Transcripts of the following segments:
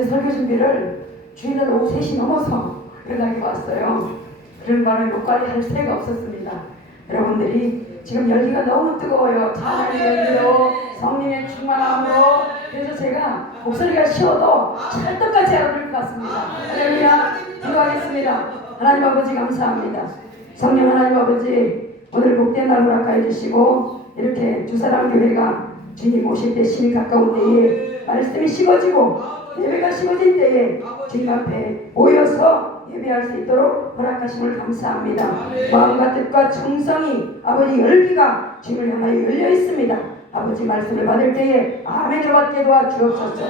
제 설교 준비를 주일날 오후 3시 넘어서 연락이 왔어요. 그런 말을 욕관리 할 새가 없었습니다. 여러분들이 지금 열기가 너무 뜨거워요. 찬양의 열기로, 성령의 충만함으로. 그래서 제가 목소리가 쉬어도 찰떡같이 알아들 것 같습니다. 할렐루야. 기도하겠습니다. 하나님 아버지 감사합니다. 성령 하나님 아버지, 오늘 복된 날 허락하여 주시고 이렇게 두사람 교회가 주님 오실 때 심히 가까운 때에 말씀이 식어지고 예배가 식어진 때에 주님 앞에 모여서 예배할 수 있도록 허락하심을 감사합니다. 마음과 뜻과 정성이 아버지 열기가 주님을 향하여 열려 있습니다. 아버지 말씀을 받을 때에 아멘으로 받게 도와주옵소서.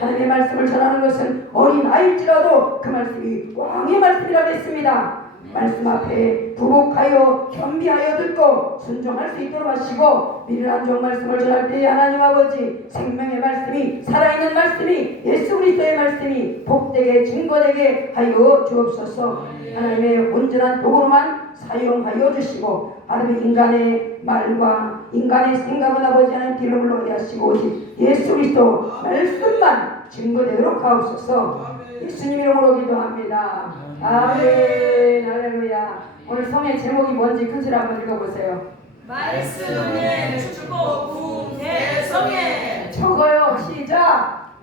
하나님의 말씀을 전하는 것은 어린 아이일지라도 그 말씀이 왕의 말씀이라고 했습니다. 말씀 앞에 부복하여 겸비하여 듣고 순종할 수 있도록 하시고, 미련한 종 말씀을 전할 때에 하나님 아버지 생명의 말씀이, 살아있는 말씀이, 예수 그리스도의 말씀이 복되게 증거되게 하여 주옵소서. 하나님의 온전한 도구로만 사용하여 주시고, 바로 인간의 말과 인간의 생각은 아버지 하나님 뒤로 물러가게 하시고 오직 예수 그리스도 말씀만 증거되도록 하옵소서. 예수님 이름으로 기도합니다. 아멘. 할렐루야. 오늘 성의 제목이 뭔지 큰 소리 한번 읽어보세요. 말씀의 축복 대성에. 적어요. 시작.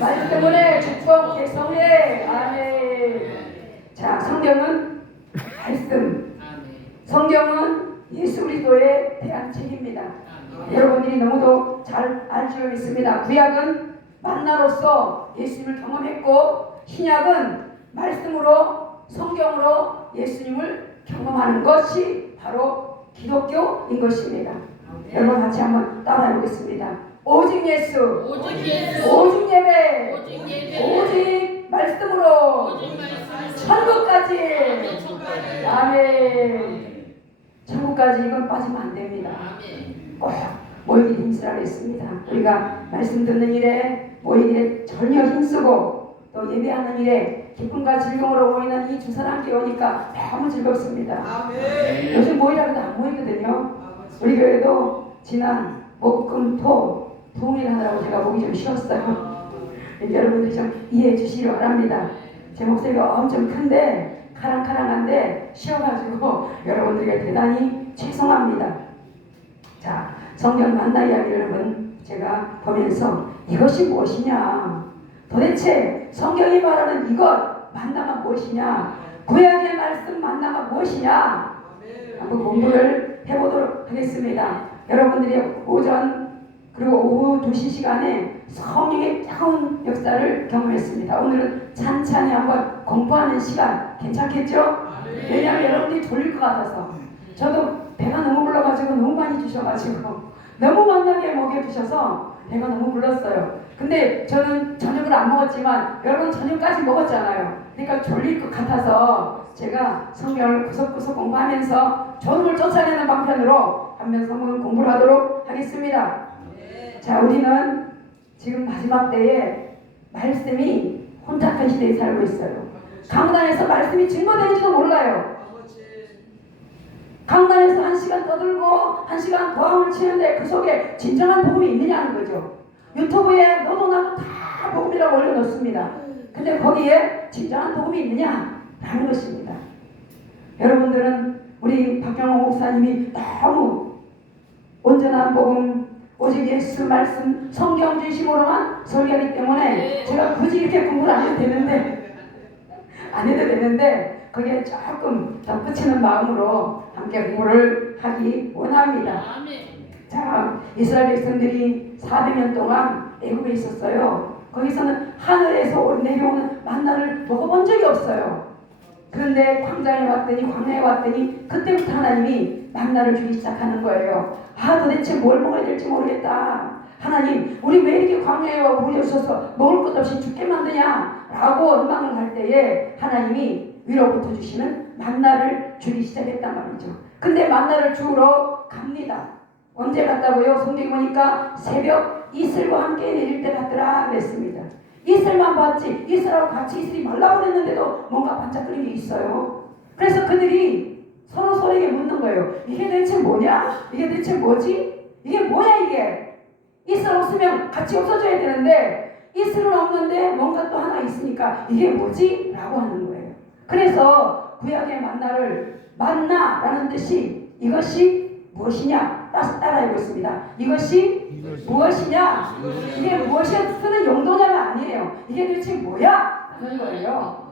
말씀의 축복 대성에. 아멘. 자, 성경은 말씀, 성경은 예수 그리스도에 대한 책입니다. 여러분들이 너무도 잘 알고 있습니다. 구약은 만나로서 예수님을 경험했고, 신약은 말씀으로, 성경으로 예수님을 경험하는 것이 바로 기독교인 것입니다. 여러분 같이 한번 따라해 보겠습니다. 오직 예수, 오직 예수, 오직 예배, 오직 예배, 오직 말씀으로, 오직 말씀, 천국까지. 천국까지. 아멘. 천국까지 이건 빠지면 안 됩니다. 아멘. 꼭 모이기 힘쓰라고 했습니다. 우리가 말씀 듣는 일에, 모이기에 전혀 힘쓰고 또 예배하는 일에 기쁨과 즐거움으로 모이는 이 주사람교회 오니까 너무 즐겁습니다. 아멘. 요즘 모이라고 해도 안 모이거든요. 우리 교회도 지난 목, 금, 토 부흥일 하느라고 제가 보기 좀 쉬웠어요. 여러분들이 좀 이해해 주시기 바랍니다. 제 목소리가 엄청 큰데 카랑카랑한데 쉬어가지고 여러분들에게 대단히 죄송합니다. 자, 성경 만나 이야기를 한번 제가 보면서 이것이 무엇이냐, 도대체 성경이 말하는 이것 만나가 무엇이냐, 구약의 말씀 만나가 무엇이냐 한번 공부를 해보도록 하겠습니다. 여러분들이 오전 그리고 오후 2시 시간에 성령의 뜨거운 역사를 경험했습니다. 오늘은 찬찬히 한번 공부하는 시간 괜찮겠죠? 왜냐하면 여러분들이 졸릴 것 같아서. 저도 배가 너무 불러가지고 너무 많이 주셔가지고 너무 만나게 먹여주셔서 배가 너무 불렀어요. 근데 저는 저녁을 안 먹었지만 여러분 저녁까지 먹었잖아요. 그러니까 졸릴 것 같아서 제가 성경을 구석구석 공부하면서 졸음을 쫓아내는 방편으로 한면 성경 공부를 하도록 하겠습니다. 자, 우리는 지금 마지막 때에 말씀이 혼탁한 시대에 살고 있어요. 강단에서 말씀이 증거되는지도 몰라요. 강단에서 1시간 떠들고 1시간 도함을 치는데 그 속에 진정한 복음이 있느냐는 거죠. 유튜브에 너도 나도 다 복음이라고 올려놓습니다. 근데 거기에 진정한 복음이 있느냐라는 것입니다. 여러분들은 우리 박경호 목사님이 너무 온전한 복음, 오직 예수 말씀, 성경 중심으로만 설교하기 때문에 제가 굳이 이렇게 공부를 안 해도 되는데 거기에 조금 덧붙이는 마음으로 함께 공부를 하기 원합니다. 자, 이스라엘 백성들이 400년 동안 애굽에 있었어요. 거기서는 하늘에서 내려오는 만나를 먹어본 적이 없어요. 그런데 광야에 왔더니 그때부터 하나님이 만나를 주기 시작하는 거예요. 아, 도대체 뭘 먹어야 될지 모르겠다. 하나님, 우리 왜 이렇게 광야에 와 보여주셔서 먹을 것 없이 죽게 만드냐? 라고 원망을 할 때에 하나님이 위로부터 주시는 만나를 주기 시작했단 말이죠. 근데 만나를 주우러 갑니다. 언제 갔다고요? 성경에 보니까 새벽 이슬과 함께 내릴 때 갔더라 그랬습니다. 이슬만 봤지 이슬하고 같이 이슬이 말라버렸는데도 뭔가 반짝거리는 게 있어요. 그래서 그들이 서로 서로에게 묻는 거예요. 이게 대체 뭐냐? 이게 대체 뭐지? 이게 뭐야 이게? 이슬 없으면 같이 없어져야 되는데 이슬은 없는데 뭔가 또 보니까 이게 뭐지? 라고 하는 거예요. 그래서 구약의 만나를 만나라는 뜻이 이것이 무엇이냐? 따라하고 있습니다. 이것이 무엇이냐? 이게 무엇이냐 쓰는 용도냐가 아니에요. 이게 도대체 뭐야? 하는 거예요.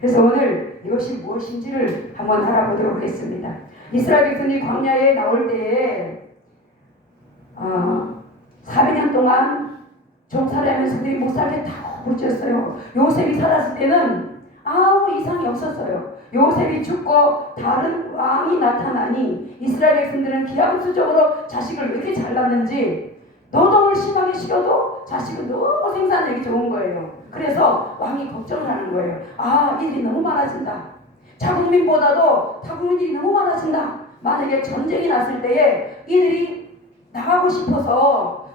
그래서 오늘 이것이 무엇인지를 한번 알아보도록 하겠습니다. 이스라엘 백성이 광야에 나올 때에 400년 동안 종살이하면서 그들이 못 살게 다 부르짖었어요. 요셉이 살았을 때는 아무 이상이 없었어요. 요셉이 죽고 다른 왕이 나타나니 이스라엘 백성들은 기하급수적으로 자식을 왜 이렇게 잘 낳는지 노동을 심하게 시켜도 자식은 너무 생산력이 좋은 거예요. 그래서 왕이 걱정을 하는 거예요. 이들이 너무 많아진다. 자국민보다도 타국민들이 너무 많아진다. 만약에 전쟁이 났을 때에 이들이 나가고 싶어서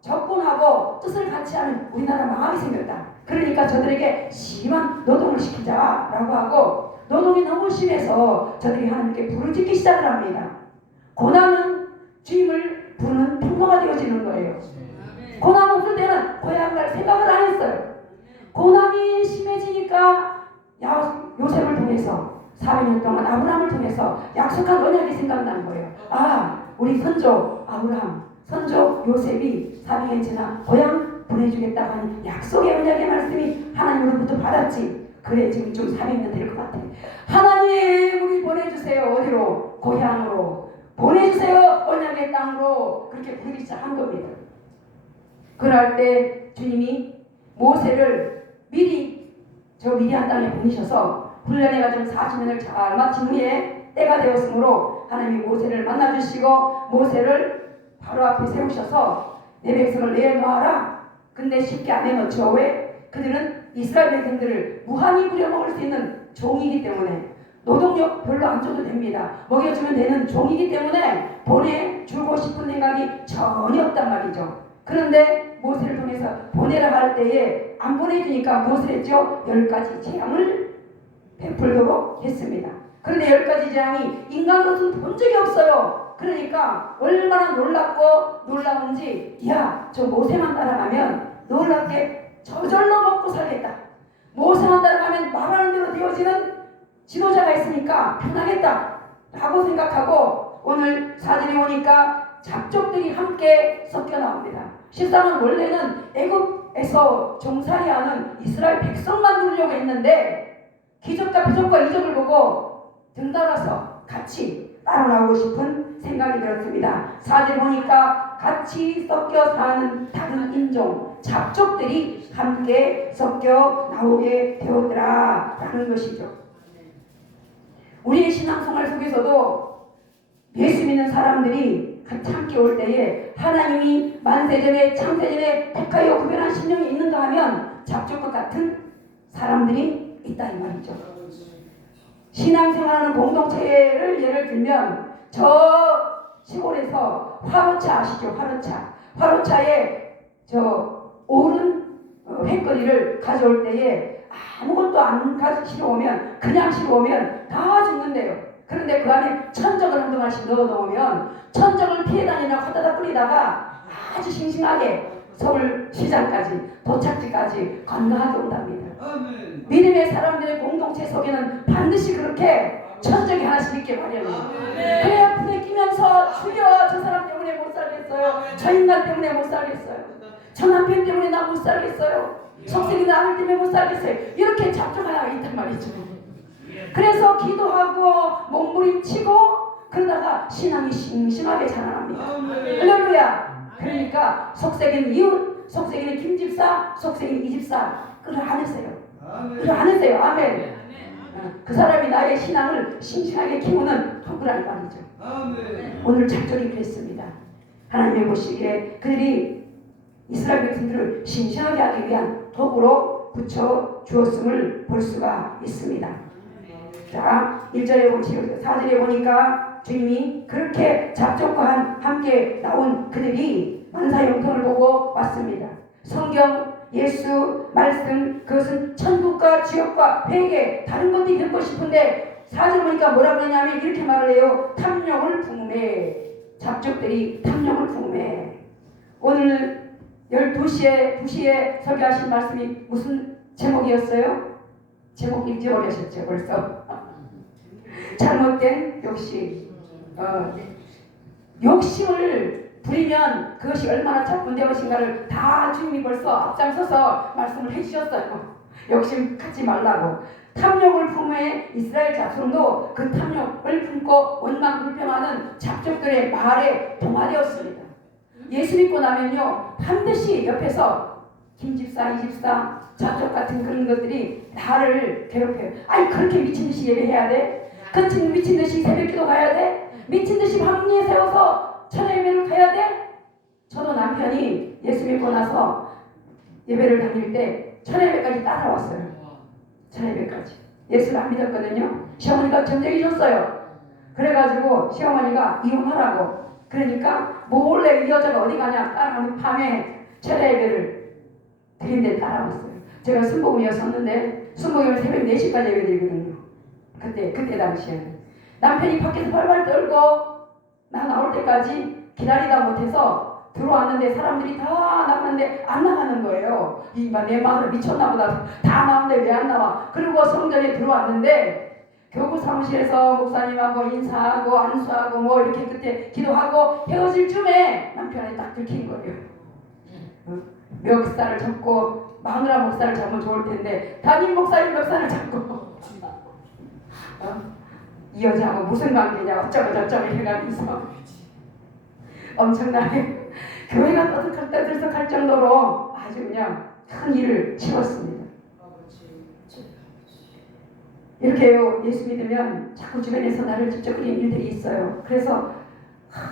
적군하고 뜻을 같이 하는 우리나라 망하게 생겼다. 그러니까 저들에게 심한 노동을 시키자라고 하고 노동이 너무 심해서 저들이 하나님께 불을 짓기 시작을 합니다. 고난은 주님을 부르는 통로가 되어지는 거예요. 고난 없을 때는 고향 갈 생각을 안 했어요. 고난이 심해지니까 요셉을 통해서 400년 동안 아브라함을 통해서 약속한 언약이 생각난 거예요. 우리 선조 아브라함, 선조 요셉이 400년 지나 고향 보내주겠다고 하는 약속의 언약의 말씀이 하나님으로부터 받았지. 그래 지금 좀 400년 될 것 같아. 하나님 우리 보내주세요. 어디로? 고향으로 보내주세요. 언약의 땅으로. 그렇게 부르기 시작한 겁니다. 그럴 때 주님이 모세를 미리 미디안 땅에 보내셔서 훈련해가지고 40년을 잘 마친 후에 때가 되었으므로 하나님이 모세를 만나주시고 모세를 바로 앞에 세우셔서 내 백성을 내놓아라. 근데 쉽게 안 내놓죠. 왜? 그들은 이스라엘 백성들을 무한히 부려먹을 수 있는 종이기 때문에 노동력 별로 안 줘도 됩니다. 먹여주면 되는 종이기 때문에 보내주고 싶은 생각이 전혀 없단 말이죠. 그런데 모세를 통해서 보내라 할 때에 안 보내주니까 무엇을 했죠? 10가지 재앙을 베풀도록 했습니다. 그런데 10가지 재앙이 인간으로서는 본 적이 없어요. 그러니까 얼마나 놀라운지 저 모세만 따라가면 놀랍게 저절로 먹고 살겠다. 모세만 따라가면 말하는 대로 되어지는 지도자가 있으니까 편하겠다 라고 생각하고 오늘 4절에 오니까 잡족들이 함께 섞여 나옵니다. 실상은 원래는 애굽에서 종살이하는 이스라엘 백성만 누리려고 했는데 기적과 표적과 이적을 보고 등달아서 같이 따라 나오고 싶은 생각이 들었습니다. 4절 보니까 같이 섞여 사는 다른 인종 잡족들이 함께 섞여 나오게 되었더라 라는 것이죠. 우리의 신앙생활 속에서도 예수 믿는 사람들이 같이 함께 올 때에 하나님이 만세전에 창세전에 택하여 구별한 심령이 있는가 하면 잡족과 같은 사람들이 있다 이 말이죠. 신앙생활하는 공동체를 예를 들면 저 시골에서 화로차 아시죠? 화로차에 오른 횟거리를 가져올 때에 아무것도 안 가지고 오면 그냥 실어오면 다 죽는데요. 그런데 그 안에 천적을 한 덩어리씩 넣어놓으면 천적을 피해 다니나 걷다다 뿌리다가 아주 싱싱하게 서울시장까지 도착지까지 건강하게 온답니다. 믿음의 사람들의 공동체 속에는 반드시 그렇게 천적이 하나씩 있게 마련이에요. 그래야 불에 끼면서 죽여 저 사람 때문에 못 살겠어요. 저 인간 때문에 못 살겠어요. 저 남편 때문에 나 못 살겠어요. 속색이 아들 때문에 못 살겠어요. 이렇게 잡족 하나가 있단 말이죠. 그래서 기도하고 몸부림치고 그러다가 신앙이 싱싱하게 자라납니다. 할렐루야. 그러니까 속색인 이웃, 속색인 김집사, 속색인 이집사 그걸 안 했어요. 그걸 안 했어요. 아멘. 그 사람이 나의 신앙을 싱싱하게 키우는 도구란 말이죠. 오늘 잡족이 그랬습니다. 하나님의 보시기에 그들이 이스라엘 백성들을 싱싱하게 하기 위한 도구로 붙여 주었음을 볼 수가 있습니다. 자, 1절에 보시고 4절에 보니까 주님이 그렇게 잡족과 함께 나온 그들이 만사형통을 보고 왔습니다. 성경, 예수, 말씀 그것은 천국과 지옥과 회개 다른 것들이 듣고 싶은데 4절 보니까 뭐라고 하냐면 이렇게 말을 해요. 탐욕을 품음에 잡족들이 탐욕을 품음에 오늘 12시에 2시에 설교하신 말씀이 무슨 제목이었어요? 제목 잊어버리셨죠 벌써. 잘못된 욕심. 욕심을 부리면 그것이 얼마나 작품된 것인가를 다 주님이 벌써 앞장서서 말씀을 해주셨어요. 욕심 갖지 말라고. 탐욕을 품에 이스라엘 자손도 그 탐욕을 품고 원망불평하는 잡족들의 말에 동화되었습니다. 예수 믿고 나면요 반드시 옆에서 김집사, 이집사, 잡족 같은 그런 것들이 나를 괴롭혀요. 아니 그렇게 미친듯이 예배해야 돼? 그렇지 미친듯이 새벽기도 가야 돼? 미친듯이 밤에 세워서 천의 예배를 가야 돼? 저도 남편이 예수 믿고 나서 예배를 다닐 때 천의 예배까지 따라왔어요. 천의 예배까지. 예수를 안 믿었거든요. 시어머니가 전쟁이 줬어요. 그래가지고 시어머니가 이혼하라고. 그러니까 몰래 이 여자가 어디 가냐 따라가는 밤에 천의 예배를 드린 데 따라왔어요. 제가 순복음이었었는데 순복음은 새벽 4시까지 예배 드리거든요. 그때 당시에는 남편이 밖에서 발발 떨고 나 나올 때까지 기다리다 못해서 들어왔는데 사람들이 다 나가는데 안 나가는 거예요. 내 마음으로 미쳤나 보다. 다 나오는데 왜 안 나와. 그리고 성전에 들어왔는데 교구 사무실에서 목사님하고 인사하고 안수하고 뭐 이렇게 그때 기도하고 헤어질 쯤에 남편이 딱 들킨 거예요. 멱살을 잡고 마누라 목사를 잡으면 좋을 텐데 담임 목사님 멱살을 잡고 이 여자하고 무슨 관계냐 어쩌고 저쩌고 해가면서 엄청나게 교회가 떠들썩할 정도로 아주 그냥 큰 일을 치렀습니다. 이렇게요 예수 믿으면 자꾸 주변에서 나를 찝쩍거리는 일들이 있어요. 그래서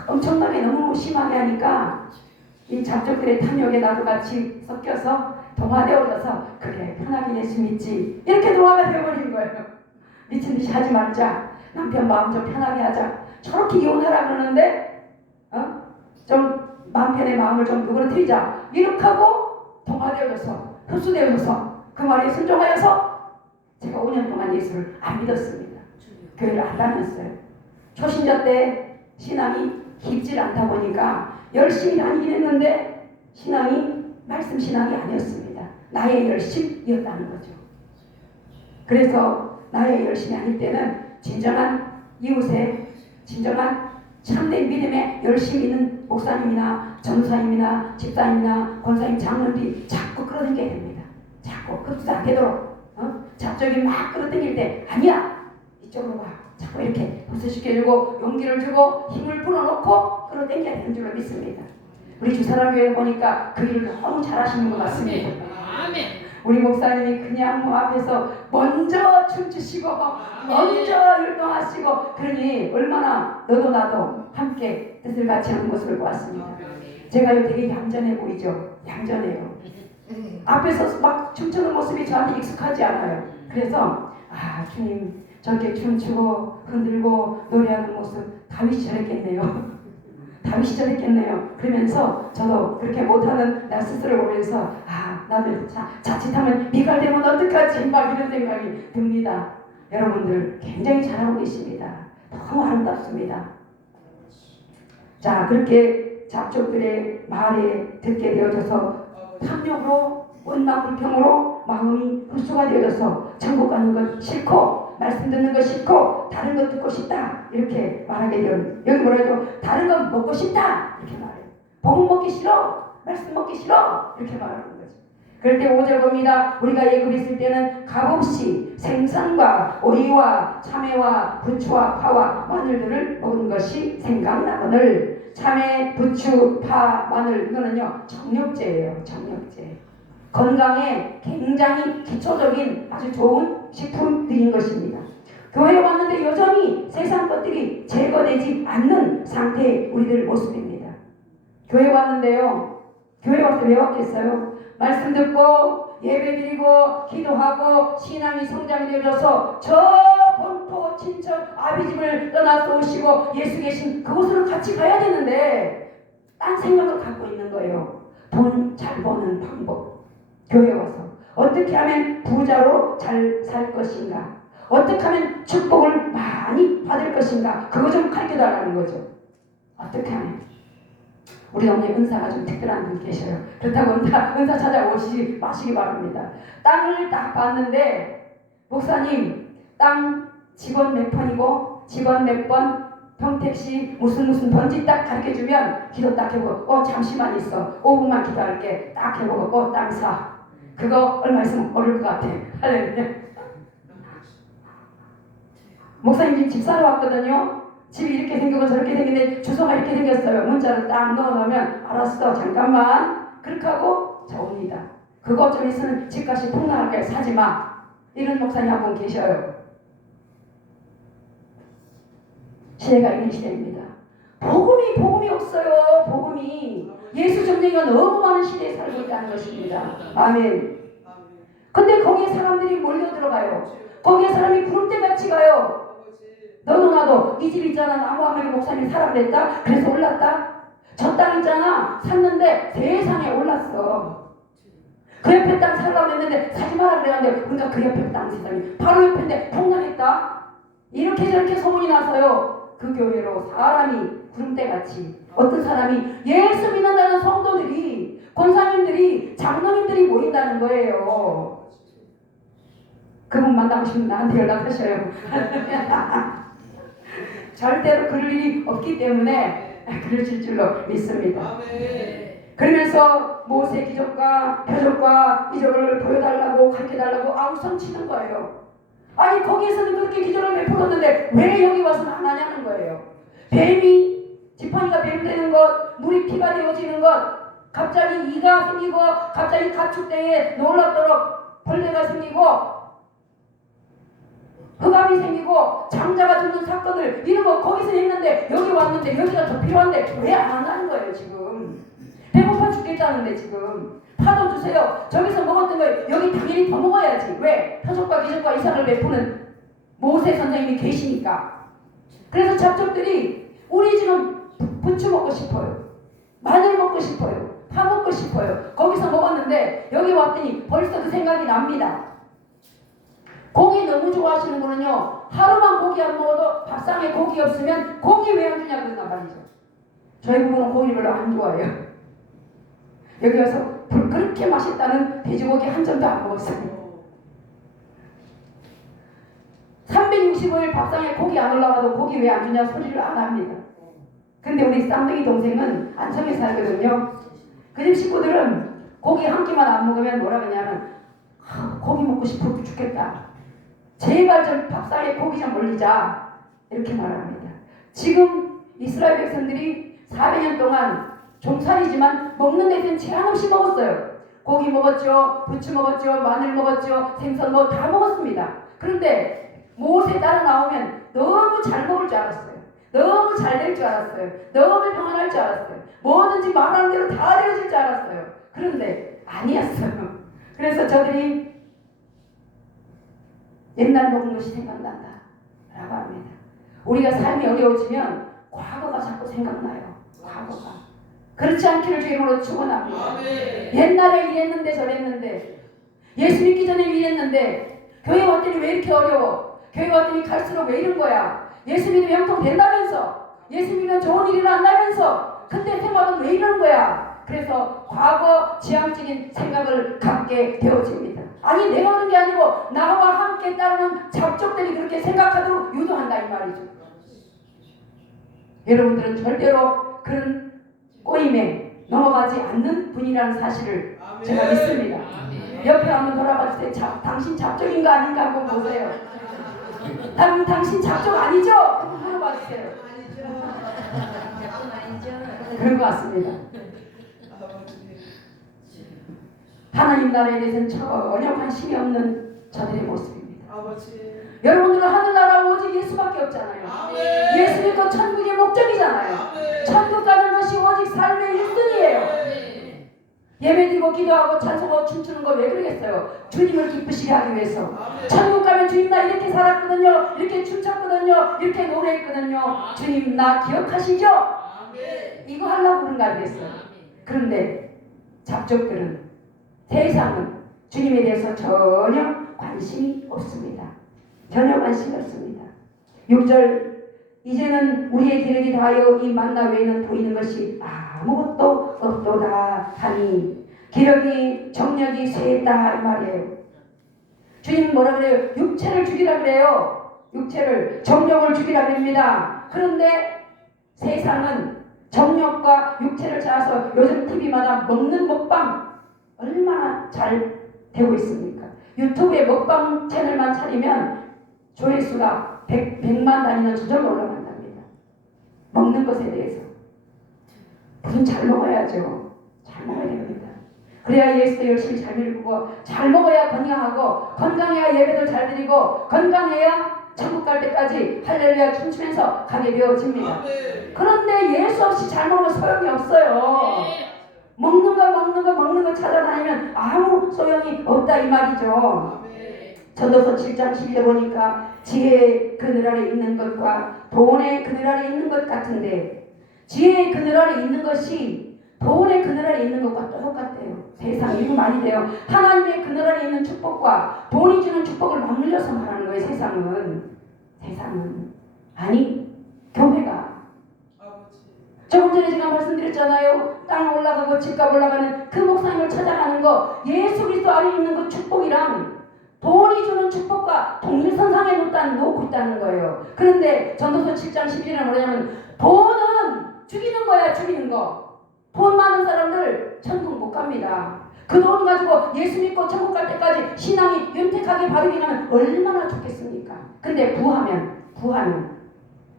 엄청나게 너무 심하게 하니까 이 잡족들의 탐욕에 나도 같이 섞여서 동화되어져서 그래 편하게 예수 믿지 이렇게 동화가 되어버린 거예요. 미친듯이 하지 말자. 남편 마음 좀 편하게 하자. 저렇게 이혼하라 그러는데 좀 남편의 마음을 좀 누그러뜨리자. 이렇게 하고 동화되어져서 흡수되어져서 그 말에 순종하여서 제가 5년 동안 예수를 안 믿었습니다. 교회를 안 다녔어요. 초신자 때 신앙이 깊지 않다 보니까 열심히 다니긴 했는데 신앙이 말씀 신앙이 아니었습니다. 나의 열심이었다는 거죠. 그래서 나의 열심이 아닐 때는 진정한 이웃의 진정한 참된 믿음에 열심히 있는 목사님이나 전도사님이나 집사님이나 권사님 장로들이 자꾸 끌어당겨야 됩니다. 자꾸 흡수 안 되도록 잡적이 막 끌어당길 때 아니야 이쪽으로 와 자꾸 이렇게 흡수시켜주고 용기를 주고 힘을 불어넣고 끌어당겨야 되는 줄로 믿습니다. 우리 주사랑교회 보니까 그 일을 너무 잘하시는 것 같습니다. 아멘. 우리 목사님이 그냥 뭐 앞에서 먼저 춤추시고 먼저 율동하시고 그러니 얼마나 너도 나도 함께 뜻을 같이 하는 모습을 보았습니다. 제가요 되게 얌전해 보이죠? 얌전해요. 앞에서 막 춤추는 모습이 저한테 익숙하지 않아요. 그래서 주님 저렇게 춤추고 흔들고 노래하는 모습 다윗이 저랬겠네요. 다윗이 저랬겠네요. 그러면서 저도 그렇게 못하는 나 스스로 보면서 나도 자칫하면 미갈되면 어떡하지 막 이런 생각이 듭니다. 여러분들 굉장히 잘하고 계십니다. 너무 아름답습니다. 자 그렇게 잡족들의 말에 듣게 되어져서 탐욕으로 원망불평으로 마음이 흡수가 되어져서 천국 가는 것 싫고 말씀 듣는 것 싫고 다른 것 듣고 싶다 이렇게 말하게 되어 여기 뭐라 해도 다른 것 먹고 싶다 이렇게 말해요. 복음 먹기 싫어 말씀 먹기 싫어 이렇게 말하는 거죠. 그럴 때 5절 봅니다. 우리가 예굽에 있을 때는 값없이 생선과 오이와 참외와 부추와 파와 마늘들을 먹은 것이 생각나거늘. 참외, 부추, 파, 마늘 이거는요 정력제예요. 정력제. 건강에 굉장히 기초적인 아주 좋은 식품들인 것입니다. 교회에 왔는데 여전히 세상 것들이 제거되지 않는 상태의 우리들 모습입니다. 교회 왔는데요. 교회 와서 왜 왔겠어요? 말씀 듣고 예배드리고 기도하고 신앙이 성장이 되어져서 저 본토 친척 아비집을 떠나서 오시고 예수 계신 그곳으로 같이 가야 되는데 딴 생각을 갖고 있는 거예요. 돈 잘 버는 방법. 교회 와서 어떻게 하면 부자로 잘 살 것인가, 어떻게 하면 축복을 많이 받을 것인가, 그거 좀 가르쳐달라는 거죠. 어떻게 하면 우리 동네에 은사가 좀 특별한 분 계셔요. 그렇다고 은사 찾아오시기 마시기 바랍니다. 땅을 딱 봤는데 목사님 땅 집원 몇 편이고 집원 몇 번 평택시 무슨 번지 딱 가르쳐주면 기도 딱 해보고 잠시만 있어 5분만 기도할게 딱 해보고 땅 사. 그거 얼마 있으면 오를 것 같아. 할렐루야. 목사님 지금 집 사러 왔거든요. 집이 이렇게 생기고 저렇게 생겼는데 주소가 이렇게 생겼어요. 문자를 딱 넣어놓으면 알았어 잠깐만 그렇게 하고 자 옵니다. 그거 좀 있으면 집값이 폭락할 거야 사지마. 이런 목사님 한 분 계셔요. 시대가 이런 시대입니다. 복음이 없어요. 복음이 예수 정쟁이가 너무 많은 시대에 살고 있다는 것입니다. 아멘. 근데 거기에 사람들이 몰려 들어가요. 거기에 사람이 구름대같이 가요. 너도 나도 이 집 있잖아 나무 아메리 목사님 사라 그랬다 그래서 올랐다. 저 땅 있잖아 샀는데 세상에 올랐어. 그 옆에 땅 사려고 했는데 사지 마라 그랬는데 그러니까 그 옆에 땅 세상이 바로 옆인데 폭락했다. 이렇게 저렇게 소문이 나서요. 그 교회로 사람이 구름대같이 어떤 사람이 예수 믿는다는 성도들이 권사님들이 장로님들이 모인다는 거예요. 그분 만나고 싶으면 나한테 연락하셔요. 절대로 그럴 일이 없기 때문에 그러실 줄로 믿습니다. 그러면서 모세 기적과 표적과 이적을 보여달라고 가르쳐달라고 아우성 치는 거예요. 아니 거기에서는 그렇게 기적을 베풀었는데 왜 여기 와서는 안 하냐는 거예요. 뱀이 지팡이가 뱀 되는 것, 물이 피가 되어지는 것, 갑자기 이가 생기고 갑자기 가축대에 놀랍도록 벌레가 생기고 흑암이 생기고 장자가 죽는 사건을 이런 거 거기서 했는데 여기 왔는데 여기가 더 필요한데 왜 안 한다는 거예요 지금. 배고파 죽겠다는데 지금 파도 주세요. 저기서 먹었던 거 여기 당연히 더 먹어야지. 왜? 표적과 기적과 이상을 베푸는 모세 선생님이 계시니까. 그래서 잡족들이 우리 지금 부추 먹고 싶어요. 마늘 먹고 싶어요. 파 먹고 싶어요. 거기서 먹었는데 여기 왔더니 벌써 그 생각이 납니다. 고기 너무 좋아하시는 분은요 하루만 고기 안 먹어도 밥상에 고기 없으면 고기 왜 안 주냐고 그런단 말이죠. 저희 부부는 고기를 별로 안 좋아해요. 여기 와서 그렇게 맛있다는 돼지고기 한 점도 안 먹었어요. 365일 밥상에 고기 안 올라가도 고기 왜 안 주냐 소리를 안 합니다. 근데 우리 쌍둥이 동생은 안성에 살거든요. 그 집 식구들은 고기 한 끼만 안 먹으면 뭐라 그러냐면 고기 먹고 싶어 죽겠다. 제발 좀 밥상에 고기 좀 올리자 이렇게 말합니다. 지금 이스라엘 백성들이 400년 동안 종살이지만 먹는 데는 제한 없이 먹었어요. 고기 먹었죠, 부추 먹었죠, 마늘 먹었죠, 생선 뭐 다 먹었습니다. 그런데 모세 따라 나오면 너무 잘 먹을 줄 알았어요. 너무 잘 될 줄 알았어요. 너무 평안할 줄 알았어요. 뭐든지 말하는 대로 다 되어질 줄 알았어요. 그런데 아니었어요. 그래서 저들이 옛날 먹은 것이 생각난다 라고 합니다. 우리가 삶이 어려워지면 과거가 자꾸 생각나요. 과거가. 그렇지 않기를 주님으로 축원합니다. 옛날에 이랬는데 저랬는데 예수 믿기 전에 이랬는데 교회 왔더니 왜 이렇게 어려워? 교회 왔더니 갈수록 왜 이런 거야? 예수 믿으면 형통 된다면서 예수 믿으면 좋은 일이 난다면서 근데 생각은 왜 이런 거야? 그래서 과거 지향적인 생각을 갖게 되어집니다. 아니 내가 하는 게 아니고 나와 함께 따르는 잡족들이 그렇게 생각하도록 유도한다 이 말이죠. 여러분들은 절대로 그런 꼬임에 넘어가지 않는 분이라는 사실을 제가 믿습니다. 옆에 한번 돌아봐 주세요. 당신 잡족인가 아닌가 한번 보세요. 당신 잡족 아니죠? 한번 물어봐 주세요. 그런 것 같습니다. 하나님 나라에 대해서는 전혀 관심이 없는 저들의 모습입니다. 여러분들은 하늘나라 오직 예수밖에 없잖아요. 예수 믿고 천국의 목적이잖아요. 천국 가는 것이 오직 삶의 1순위예요. 예배드리고 기도하고 찬송하고 춤추는 거 왜 그러겠어요? 주님을 기쁘시게 하기 위해서. 천국 가면 주님 나 이렇게 살았거든요. 이렇게 춤췄거든요. 이렇게 노래했거든요. 주님 나 기억하시죠? 이거 하려고 그런 거 아니겠어요? 그런데 잡족들은 세상은 주님에 대해서 전혀 관심이 없습니다. 전혀 관심이 없습니다. 6절 이제는 우리의 기력이 다하여 이 만나 외에는 보이는 것이 아무것도 없도다 하니 기력이 정력이 쇠했다 이 말이에요. 주님 뭐라 그래요? 육체를 죽이라 그래요. 육체를 정력을 죽이라 그럽니다. 그런데 세상은 정력과 육체를 찾아서 요즘 TV마다 먹는 먹방 얼마나 잘 되고 있습니까? 유튜브에 먹방 채널만 차리면 조회수가 100만 단위는 저절로 올라간답니다. 먹는 것에 대해서. 무슨 잘 먹어야죠. 잘 먹어야 됩니다. 그래야 예수도 열심히 잘 믿고 잘 먹어야 건강하고 건강해야 예배도 잘 드리고 건강해야 천국 갈 때까지 할렐루야 춤추면서 가게 되어집니다. 그런데 예수 없이 잘 먹으면 소용이 없어요. 먹는 거 찾아다니면 아무 소용이 없다 이 말이죠. 전도서 7장 12절 보니까 지혜의 그늘 아래 있는 것과 돈의 그늘 아래 있는 것 같은데 지혜의 그늘 아래 있는 것이 돈의 그늘 아래 있는 것과 똑같대요. 세상 이거 말이 돼요. 하나님의 그늘 아래 있는 축복과 돈이 주는 축복을 맞물려서 말하는 거예요. 세상은 아니 교회가 조금 전에 제가 말씀드렸잖아요. 땅 올라가고 집값 올라가는 그 목사님을 찾아가는 거 예수 그리스도 안에 있는 그 축복이랑 돈이 주는 축복과 동일선상에 놓고 있다는 거예요. 그런데 전도서 7장 11절에 뭐냐면 돈은 죽이는 거야. 죽이는 거. 돈 많은 사람들 천국 못 갑니다. 그 돈 가지고 예수 믿고 천국 갈 때까지 신앙이 윤택하게 바르게 가면 얼마나 좋겠습니까? 근데 부하면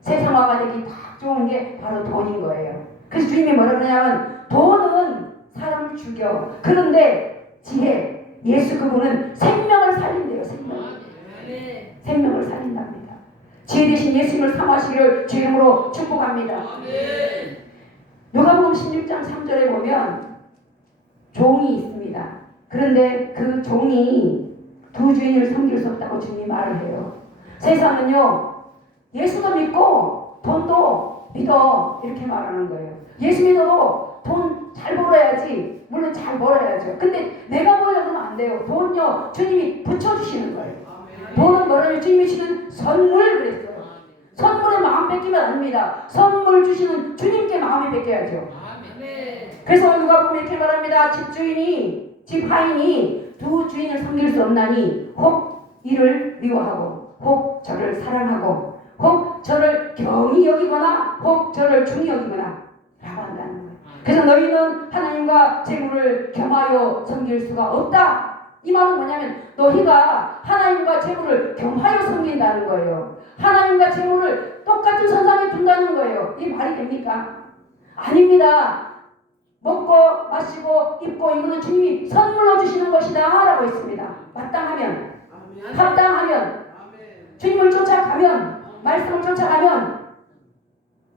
세상화가 되기 딱 좋은 게 바로 돈인 거예요. 그래서 주님이 뭐라 그러냐면 돈은 사람을 죽여. 그런데 지혜, 예수 그분은 생명을 살린대요. 생명을 살린답니다. 지혜 대신 예수님을 사모하시기를 주 이름으로 축복합니다. 누가복음 16장 3절에 보면 종이 있습니다. 그런데 그 종이 두 주인을 섬길 수 없다고 주님이 말을 해요. 세상은요 예수도 믿고 돈도 믿어 이렇게 말하는 거예요. 예수 믿어도 돈 잘 벌어야지. 물론 잘 벌어야죠. 근데 내가 벌려고 하면 안 돼요. 돈요 주님이 붙여주시는 거예요. 돈은 뭐라면 주님이 주시는 선물 그랬어요. 선물에 마음 뺏기면 안 됩니다. 선물 주시는 주님께 마음이 뺏겨야죠. 그래서 누가 보면 이렇게 말합니다. 집하인이 두 주인을 섬길 수 없나니 혹 이를 미워하고 혹 저를 사랑하고 혹 저를 경히 여기거나 혹 저를 중히 여기거나 라고 한다는 거예요. 그래서 너희는 하나님과 재물을 겸하여 섬길 수가 없다. 이 말은 뭐냐면 너희가 하나님과 재물을 겸하여 섬긴다는 거예요. 하나님과 재물을 똑같은 선상에 둔다는 거예요. 이게 말이 됩니까? 아닙니다. 먹고 마시고 입고 이거는 주님이 선물로 주시는 것이다 라고 했습니다. 마땅하면 합당하면 주님을 쫓아가면 말씀을 쫓아가면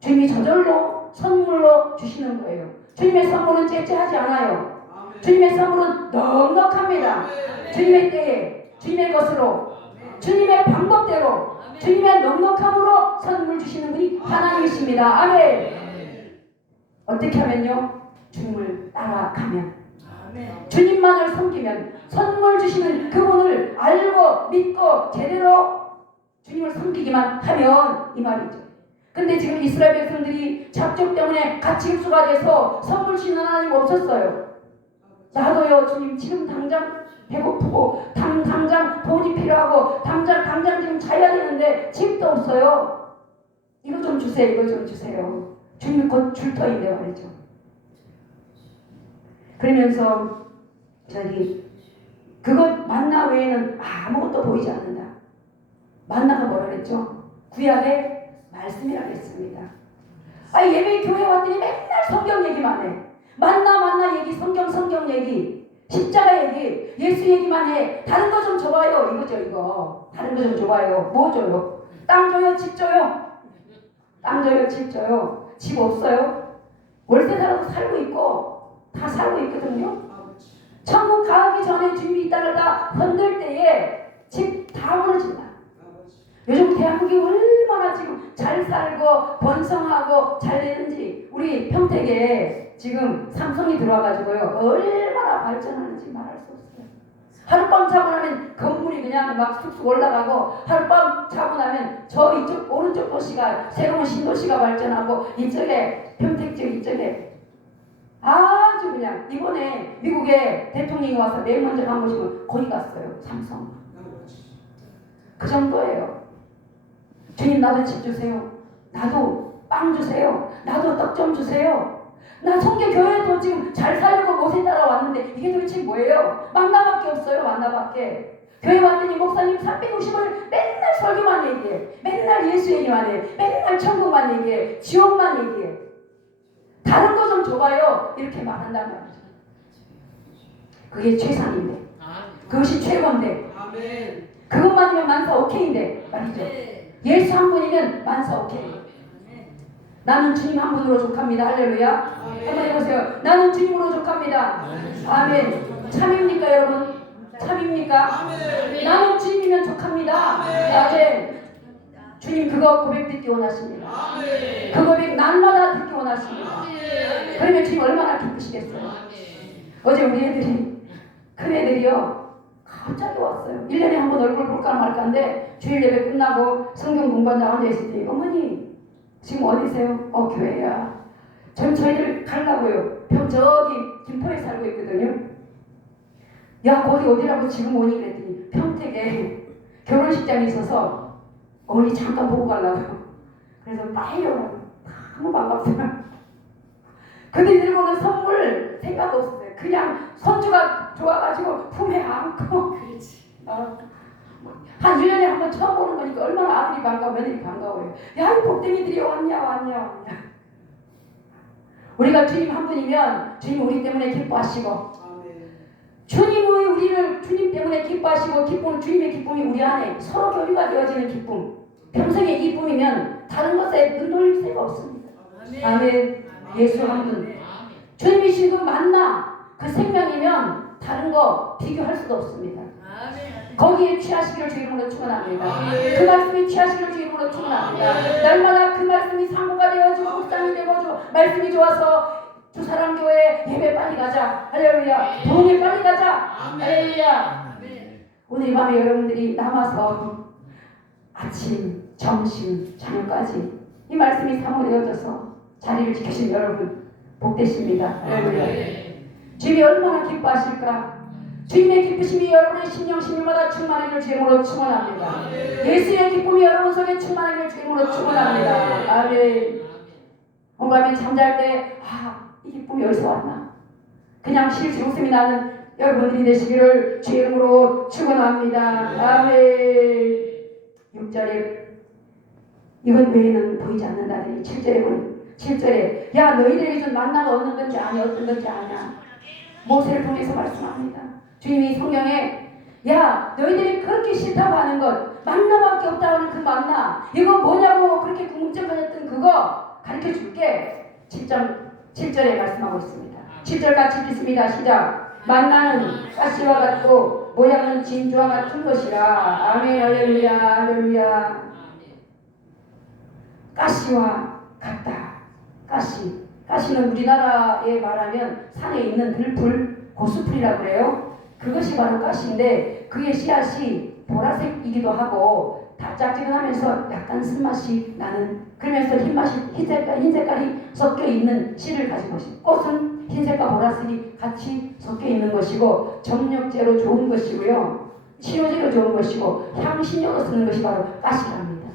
주님이 저절로 선물로 주시는 거예요. 주님의 선물은 째째하지 않아요. 주님의 선물은 넉넉합니다. 주님의 때에 주님의 것으로 주님의 방법대로 주님의 넉넉함으로 선물 주시는 분이 하나님이십니다. 아멘. 어떻게 하면요? 주님을 따라가면 주님만을 섬기면 선물 주시는 그분을 알고 믿고 제대로 주님을 섬기기만 하면 이 말이죠. 근데 지금 이스라엘 백성들이 잡족 때문에 같이 흡수가 돼서 선물 주시는 하나님 없었어요. 나도요 주님 지금 당장 배고프고 당장 돈이 필요하고 당장 지금 자야 되는데 집도 없어요. 이거 좀 주세요. 이거 좀 주세요. 주님 곧 줄 터인데 말이죠. 그러면서 그것 만나 외에는 아무것도 보이지 않는다. 만나가 뭐라 그랬죠? 구약의 말씀이라고 했습니다. 예배 교회 왔더니 맨날 성경 얘기만 해. 만나 얘기, 성경 얘기, 십자가 얘기, 예수 얘기만 해. 다른 거 좀 줘봐요. 이거죠 이거. 다른 거 좀 줘봐요. 뭐 줘요? 땅 줘요? 집 줘요? 땅 줘요? 집 줘요? 집 없어요? 월세 살아서 살고 있고 다 살고 있거든요. 천국 가기 전에 주님이 이 땅을 다 흔들 때에 집 다 무너진다. 요즘 대한민국이 얼마나 지금 잘 살고 번성하고 잘 되는지 우리 평택에 지금 삼성이 들어와가지고요 얼마나 발전하는지 말할 수 없어요. 하룻밤 자고 나면 건물이 산불이 그냥 막 쑥쑥 올라가고 하룻밤 자고 나면 저 이쪽 오른쪽 도시가 새로운 신도시가 발전하고 이쪽에 평택지역 이쪽에 아주 그냥 이번에 미국에 대통령이 와서 맨 먼저 간 곳이 거기 갔어요. 삼성. 그 정도예요. 주님 나도 집 주세요. 나도 빵 주세요. 나도 떡 좀 주세요. 나 성교교회도 지금 잘 살려고 못에 따라왔는데 이게 도대체 뭐예요? 만나밖에 없어요. 만나밖에. 교회 왔더니 목사님 360을 맨날 설교만 얘기해. 맨날 예수 얘기만 해. 맨날 천국만 얘기해. 지옥만 얘기해. 다른 거 좀 줘봐요. 이렇게 말한단 말이죠. 그게 최상인데. 그것이 최고인데. 그것만이면 만사 오케이인데 말이죠. 예수 한 분이면 만사 오케이. 나는 주님 한 분으로 족합니다. 할렐루야. 한번 해보세요. 나는 주님으로 족합니다. 아멘. 참입니까 여러분? 참입니까? 나는 주님이면 족합니다. 아멘. 주님 그거 고백 듣기 원하십니다. 그 고백 날마다 듣기 원하십니다. 그러면 주님 얼마나 기쁘시겠어요. 어제 우리 애들이 큰 애들이요 갑자기 왔어요. 1년에 한 번 얼굴 볼까 말까인데 주일 예배 끝나고 성경 공부한다 앉아있을 때 어머니 지금 어디세요? 교회야. 저희들 가려고요. 저기 김포에 살고 있거든요. 야 거기 어디라고 지금 오니 그랬더니 평택에 결혼식장이 있어서 어머니 잠깐 보고 가려고요. 그래서 빨리 오라고. 너무 반갑더라. 근데 들고는 선물 생각 없었어요. 그냥 손주가 좋아가지고 품에 안고 한 1년에 한 번 처음 보는 거니까 얼마나 아들이 반가워 며느리 반가워요. 야 이 복댕이들이 왔냐. 우리가 주님 한 분이면 주님 우리 때문에 기뻐하시고 주님이 우리를 주님 때문에 기뻐하시고 기쁨 주님의 기쁨이 우리 안에 서로 교류가 되어지는 기쁨 평생의 기쁨이면 다른 것에 눈돌릴 새가 없습니다. 아멘. 예수 한 분 주님이신 그 만나 그 생명이면 다른 거 비교할 수도 없습니다. 거기에 취하시기를 주 이름으로 축원합니다. 그 말씀이 취하시기를 주 이름으로 축원합니다. 날마다 그 말씀이 상고가 되어지고 묵상이 되어지고 말씀이 좋아서 주사랑교회 예배 빨리 가자. 할렐루야. 동에 빨리 가자. 할렐루야. 오늘 이 밤에 여러분들이 남아서 아침, 점심, 저녁까지 이 말씀이 사모되어져서 자리를 지키신 여러분 복되십니다. 할렐루야. 주님이 얼마나 기뻐하실까. 주님의 기쁘심이 여러분의 심령 심령마다 충만하기를 주님으로 축원합니다. 예수의 기쁨이 여러분 속에 충만하기를 주님으로 축원합니다. 아멘. 온밤에 잠잘 때 이 기쁨이 어디서 왔나? 그냥 실실 웃음이 나는 여러분들이 되시기를 주 이름으로 축원합니다. 아멘. 6절에 이것 외에는 보이지 않는다더니 7절에 보니 7절에 야 너희들에게 준 만나가 어떤 건지 아냐 어떤 건지 아냐 모세를 통해서 말씀합니다. 주님이 성경에 야 너희들이 그렇게 싫다고 하는 것 만나밖에 없다고 하는 그 만나 이거 뭐냐고 그렇게 궁금증 가졌던 그거 가르쳐 줄게. 7절에 말씀하고 있습니다. 7절 같이 읽습니다. 시작. 만나는 가시와 같고 모양은 진주와 같은 것이라. 아멘. 할렐루야. 할렐루야. 가시와 같다. 가시는 우리나라에 말하면 산에 있는 들풀 고수풀이라고 그래요. 그것이 바로 가시인데 그의 씨앗이 보라색이기도 하고 달짝지근하면서 약간 쓴맛이 나는 그러면서 흰 색깔이 섞여 있는 씨를 가진 것이고 꽃은 흰색과 보라색이 같이 섞여 있는 것이고 점력제로 좋은 것이고요. 치료제로 좋은 것이고 향신료로 쓰는 것이 바로 가시랍니다.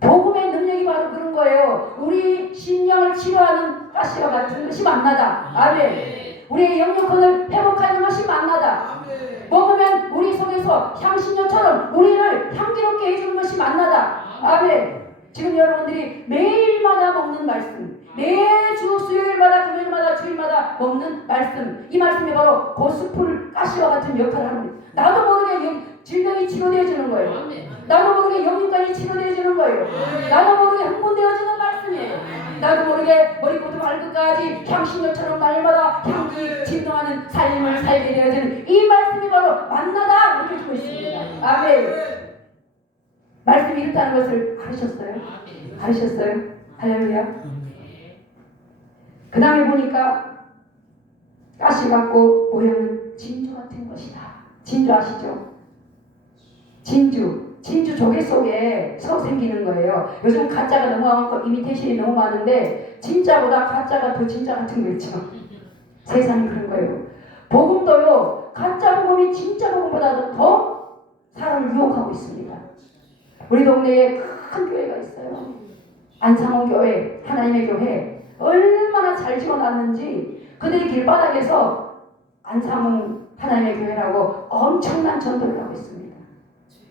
복음의 능력이 바로 그런 거예요. 우리 심령을 치료하는 가시와 같은 것이 만나다. 아멘. 우리의 영육권을 회복하는 것이 만나다. 먹으면 우리 속에서 향신료처럼 우리를 향기롭게 해주는 것이 만나다. 아멘. 지금 여러분들이 매일마다 먹는 말씀, 매주 수요일마다 금요일마다 주일마다 먹는 말씀, 이 말씀이 바로 고수풀 가시와 같은 역할을 합니다. 나도 모르게 질병이 치료되어지는 거예요. 나도 모르게 영육간이 치료되어지는 거예요. 나도 모르게 흥분되어지는 말씀이에요. 나도 모르게 머리부터 발끝까지 향신료처럼 날마다 향기 진동하는 삶을 살게 되어지는 이 말씀이 바로 만나다 이렇게 주고 있습니다. 아멘. 말씀이 이렇다는 것을 알으셨어요? 알으셨어요? 할렐루야. 그 다음에 보니까 가시 같고 모양은 진주 같은 것이다. 진주 아시죠? 진주 조개 속에 생기는 거예요. 요즘 가짜가 너무 많고 이미테이션이 너무 많은데 진짜보다 가짜가 더 진짜 같은 거 있죠. 세상이 그런 거예요. 복음도요, 가짜 복음이 진짜 복음보다도 더 사람을 유혹하고 있습니다. 우리 동네에 큰 교회가 있어요. 안상홍 교회, 하나님의 교회. 얼마나 잘 지어놨는지 그들이 길바닥에서 안상홍 하나님의 교회라고 엄청난 전도를 하고 있습니다.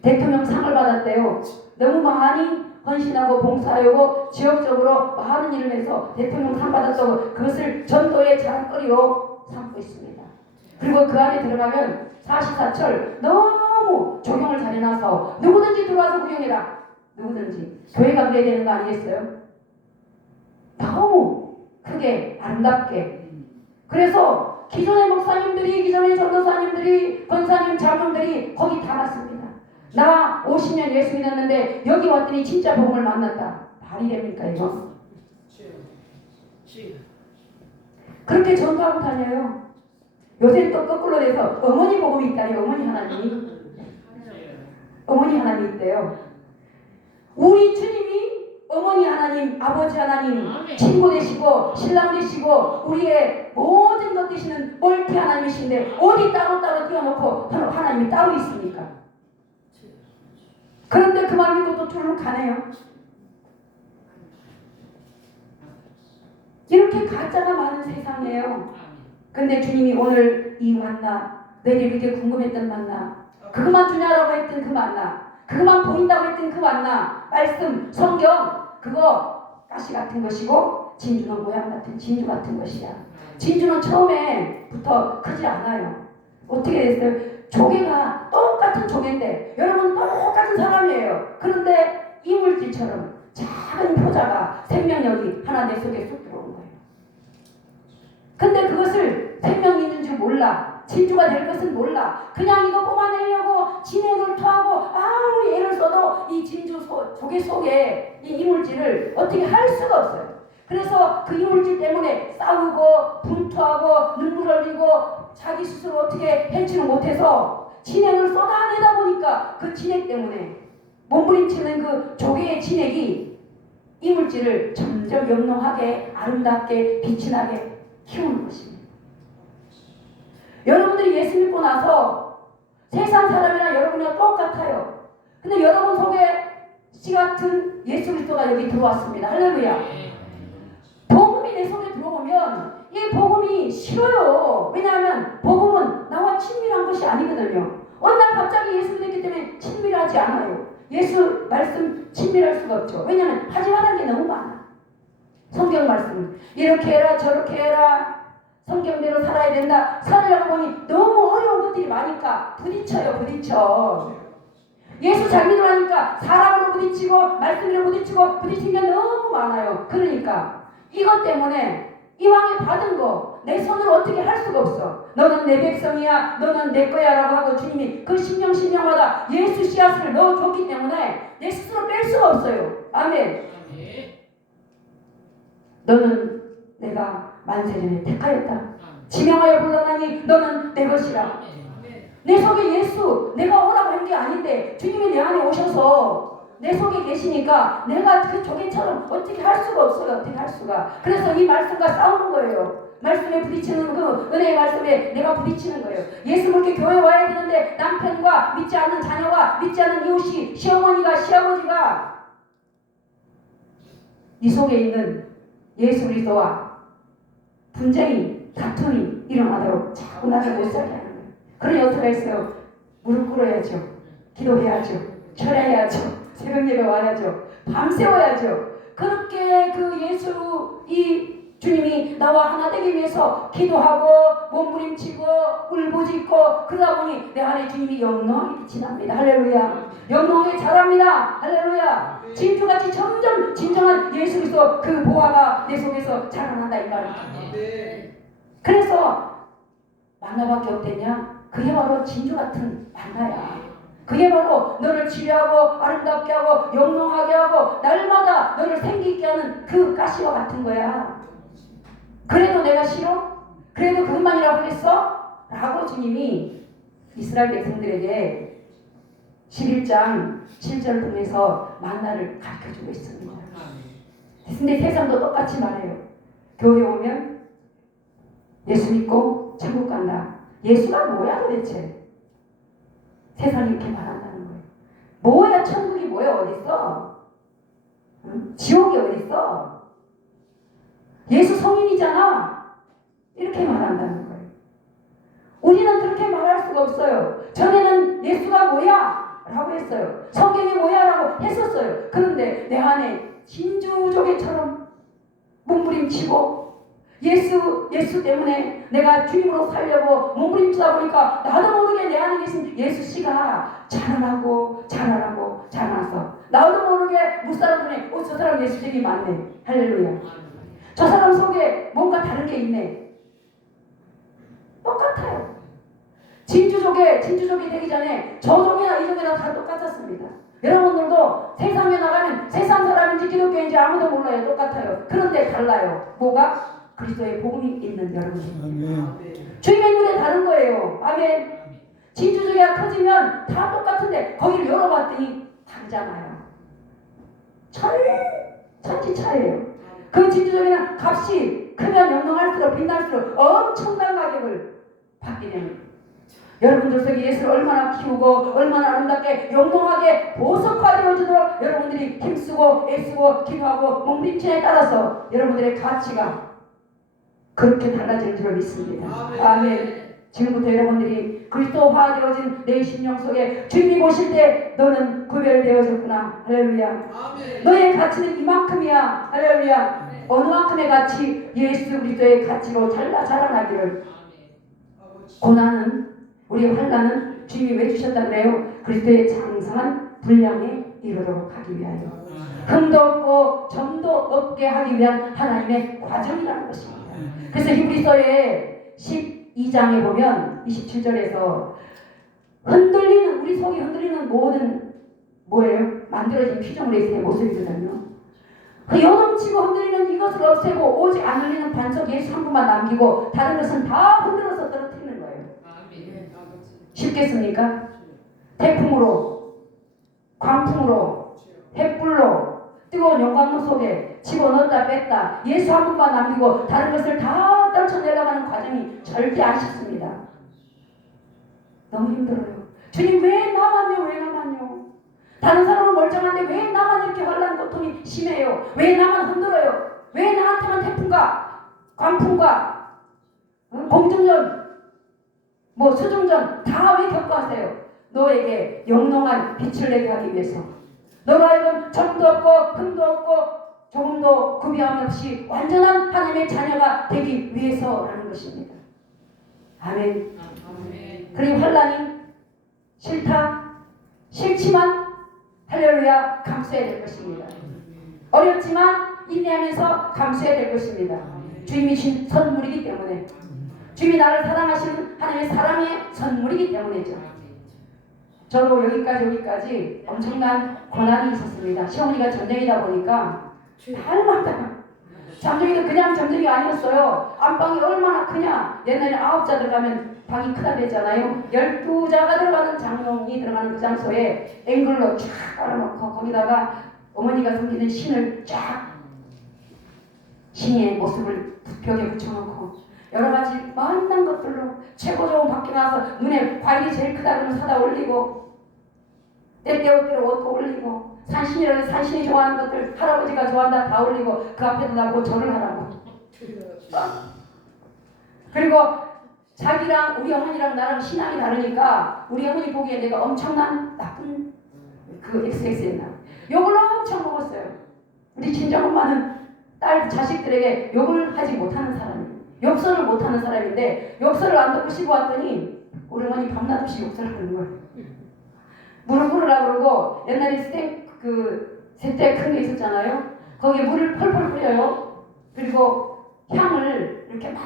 대통령 상을 받았대요. 너무 많이 헌신하고 봉사하고 지역적으로 많은 일을 해서 대통령 상 받았다고 그것을 전도의 자랑거리로 삼고 있습니다. 그리고 그 안에 들어가면 사시사철 너무 조경을 잘 해놔서 누구든지 들어와서 구경해라. 누구든지. 교회가 그래야 되는 거 아니겠어요? 너무 크게 아름답게. 그래서 기존의 목사님들이, 기존의 전도사님들이, 권사님, 장로들이 거기 다 왔습니다. 나 50년 예수 믿었는데 여기 왔더니 진짜 복음을 만났다. 말이 됩니까 이거? 그렇게 전도하고 다녀요. 요새 또 거꾸로 돼서 어머니 복음이 있다니. 어머니 하나님이 있대요. 우리 주님이 어머니 하나님, 아버지 하나님, 친구 되시고 신랑 되시고 우리의 모든 것 되시는 멀티 하나님이신데 어디 따로따로 띄워놓고 하나님이 따로 있습니까? 그런데 그 말 믿고 또 주로 가네요. 이렇게 가짜가 많은 세상이에요. 근데 주님이 오늘 이 만나, 너희들이 그렇게 궁금했던 만나, 그것만 주냐라고 했던 그 만나, 그것만 보인다고 했던 그 만나, 말씀, 성경, 그거 가시 같은 것이고 진주는 모양 같은 진주 같은 것이야. 진주는 처음에부터 크지 않아요. 어떻게 됐어요? 조개가 똑같은 조개인데 여러분 똑같은 사람이에요. 그런데 이물질처럼 작은 효자가 생명력이 하나 내 속에 쑥 들어온 거예요. 근데 그것을 생명이 있는 줄 몰라. 진주가 될 것은 몰라. 그냥 이거 뽑아내려고 진액을 토하고 아무리 애를 써도 이 진주 조개 속에 이 이물질을 어떻게 할 수가 없어요. 그래서 그 이물질 때문에 싸우고 분투하고 눈물 흘리고 자기 스스로 어떻게 해치를 못해서 진액을 쏟아내다 보니까 그 진액 때문에 몸부림치는 그 조개의 진액이 이물질을 점점 영롱하게 아름답게 빛이 나게 키우는 것입니다. 여러분들이 예수 믿고 나서 세상 사람이나 여러분이랑 똑같아요. 근데 여러분 속에 씨 같은 예수 그리스도가 여기 들어왔습니다. 할렐루야. 복음이 내 속에 들어오면 이 복음이 싫어요. 왜냐하면 복음은 나와 친밀한 것이 아니거든요. 어느 날 갑자기 예수 믿었기 때문에 친밀하지 않아요. 예수 말씀 친밀할 수가 없죠. 왜냐하면 하지 말라는 게 너무 많아. 성경 말씀 이렇게 해라 저렇게 해라 성경대로 살아야 된다. 살으려고 보니 너무 어려운 것들이 많으니까 부딪혀. 예수 잘 믿으라니까 사람으로 부딪히고 말씀으로 부딪히고 부딪힌 게 너무 많아요. 그러니까 이것 때문에 이왕에 받은 거 내 손으로 어떻게 할 수가 없어. 너는 내 백성이야, 너는 내 거야 라고 하고 주님이 그 신령마다 예수 씨앗을 넣어줬기 때문에 내 스스로 뺄 수가 없어요. 아멘. 너는 내가 만세전에 택하였다. 지명하여 불러나니 너는 내 것이라. 내 속에 예수, 내가 오라고 한 게 아닌데 주님이 내 안에 오셔서 내 속에 계시니까 내가 그 조개처럼 어떻게 할 수가 없어요. 어떻게 할 수가. 그래서 이 말씀과 싸우는 거예요. 말씀에 부딪히는 그 은혜의 말씀에 내가 부딪히는 거예요. 예수 믿게 교회 와야 되는데 남편과 믿지 않는 자녀와 믿지 않는 이웃이 시어머니가 시아버지가 이 속에 있는 예수 그리스도와 분쟁이 다툼이 일어나도록 자꾸 나를 못 살게 하는 거예요. 그러니 어떻게 했어요? 무릎 꿇어야죠. 기도해야죠. 철야해야죠. 새벽 예배 와야죠. 밤새워야죠. 그렇게 그 예수 이 주님이 나와 하나 되기 위해서 기도하고 몸부림치고 울부짖고 그러다 보니 내 안에 주님이 영롱하게 빛이 납니다. 할렐루야. 영롱하게 자랍니다. 할렐루야. 진주같이 점점 진정한 예수 그리스도 그 보화가 내 속에서 자라난다 이 말입니다. 그래서 만나밖에 없겠냐? 그게 바로 진주 같은 만나야. 그게 바로 너를 치료하고 아름답게 하고 영롱하게 하고 날마다 너를 생기게 하는 그 가시와 같은 거야. 그래도 내가 싫어? 그래도 그것만이라고 그랬어? 라고 주님이 이스라엘 백성들에게 11장 7절을 통해서 만나를 가르쳐주고 있습니다. 근데 세상도 똑같이 말해요. 교회 오면 예수 믿고 천국 간다. 예수가 뭐야 도대체? 세상이 이렇게 말한다는 거예요. 뭐야 천국이 뭐야 어딨어? 응? 지옥이 어딨어? 예수 성인이잖아. 이렇게 말한다는 거예요. 우리는 그렇게 말할 수가 없어요. 전에는 예수가 뭐야? 라고 했어요. 성경이 뭐야? 라고 했었어요. 그런데 내 안에 진주조개처럼 몸부림치고 예수 때문에 내가 주님으로 살려고 몸부림치다 보니까 나도 모르게 내 안에 계신 예수 씨가 자라나고 나도 모르게 무사람들이 저 사람 예수쟁이 많네. 할렐루야. 저 사람 속에 뭔가 다른 게 있네. 똑같아요. 진주족이 되기 전에 저족이나 이족이나 다 똑같았습니다. 여러분들도 세상에 나가면 세상 사람인지 기독교인지 아무도 몰라요. 똑같아요. 그런데 달라요. 뭐가? 그리스도의 복음이 있는 여러분입니다. 주님의 눈에 다른 거예요. 아멘. 진주족이가 커지면 다 똑같은데 거기를 열어봤더니 다르잖아요. 천지 차이예요. 그 진주족에는 값이 크면 영롱할수록 빛날수록 엄청난 가격을 받게 됩니다. 여러분들 속에 예수를 얼마나 키우고 얼마나 아름답게 영롱하게 보석화되어지도록 여러분들이 힘쓰고 애쓰고 기도하고 몸부림침에 따라서 여러분들의 가치가 그렇게 달라질 줄 믿습니다. 아멘. 지금부터 여러분들이 그리스도화되어진 내 심령 속에 주님이 보실 때 너는 구별되어졌구나. 할렐루야. 너의 가치는 이만큼이야. 할렐루야. 어느 만큼의 가치? 예수 그리스도의 가치로 자라나기를. 고난은 우리 환난은 주님이 왜 주셨다 그래요? 그리스도의 장성한 분량에 이르도록 하기 위하여. 흠도 없고 점도 없게 하기 위한 하나님의 과정이라는 것입니다. 그래서 히브리서의 12장에 보면 27절에서 흔들리는 우리 속이 흔들리는 모든 뭐예요? 만들어진 피조물의 새 모습이거든요. 그 요동치고 흔들리는 이것을 없애고 오직 안 흘리는 반석 예수 한 분만 남기고 다른 것은 다 흔들어서 떨어뜨리는 거예요. 쉽겠습니까? 태풍으로, 광풍으로, 햇불로, 뜨거운 영광로 속에 집어넣었다 뺐다 예수 한 분만 남기고 다른 것을 다 떨쳐내려가는 과정이 절대 안 쉽습니다. 너무 힘들어요. 주님 왜 나만요? 다른 사람은 멀쩡한데 왜 나만 이렇게 환난 고통이 심해요? 왜 나만 흔들어요? 왜 나한테만 태풍과 광풍과 공중전 수중전 다 왜 겪어하세요? 너에게 영롱한 빛을 내게 하기 위해서. 너로 하여금 점도 없고 흠도 없고 조금도 구비함 없이 완전한 하나님의 자녀가 되기 위해서라는 것입니다. 아멘. 그리고 환난이 싫지만 할렐루야 감수해야 될 것입니다. 어렵지만 인내하면서 감수해야 될 것입니다. 주님이 주신 선물이기 때문에, 주님이 나를 사랑하시는 하나님의 사랑의 선물이기 때문이죠. 저도 여기까지 엄청난 고난이 있었습니다. 시어머니가 점쟁이다 보니까 날마다 점쟁이도 그냥 점쟁이가 아니었어요. 안방이 얼마나 크냐. 옛날에 9자 들어가면 방이 크다 그랬잖아요. 12자가 들어가는 장롱이 들어가는 그 장소에 앵글로 쫙 깔아놓고 거기다가 어머니가 섬기는 신을 쫙 신의 모습을 벽에 붙여놓고 여러가지 만난 것들로 최고 좋은 밖에 나가서 눈에 과일이 제일 크다 그러면 사다 올리고 때때로 옷도 올리고 산신이라도 산신이 좋아하는 것들 할아버지가 좋아한다 다 올리고 그 앞에다 놔고 절을 하라고. 그리고 자기랑 우리 어머니랑 나랑 신앙이 다르니까 우리 어머니 보기에 내가 엄청난 나쁜 그 XX였나 욕을 엄청 먹었어요. 우리 친정엄마는 딸 자식들에게 욕을 하지 못하는 사람이에요. 욕설을 못하는 사람인데 욕설을 안 듣고 씹어왔더니 우리 어머니 밤낮없이 욕설을 하는 거예요. 물을 부으라고 그러고 옛날에 세대 큰 게 있었잖아요. 거기에 물을 펄펄 뿌려요. 그리고 향을 이렇게 막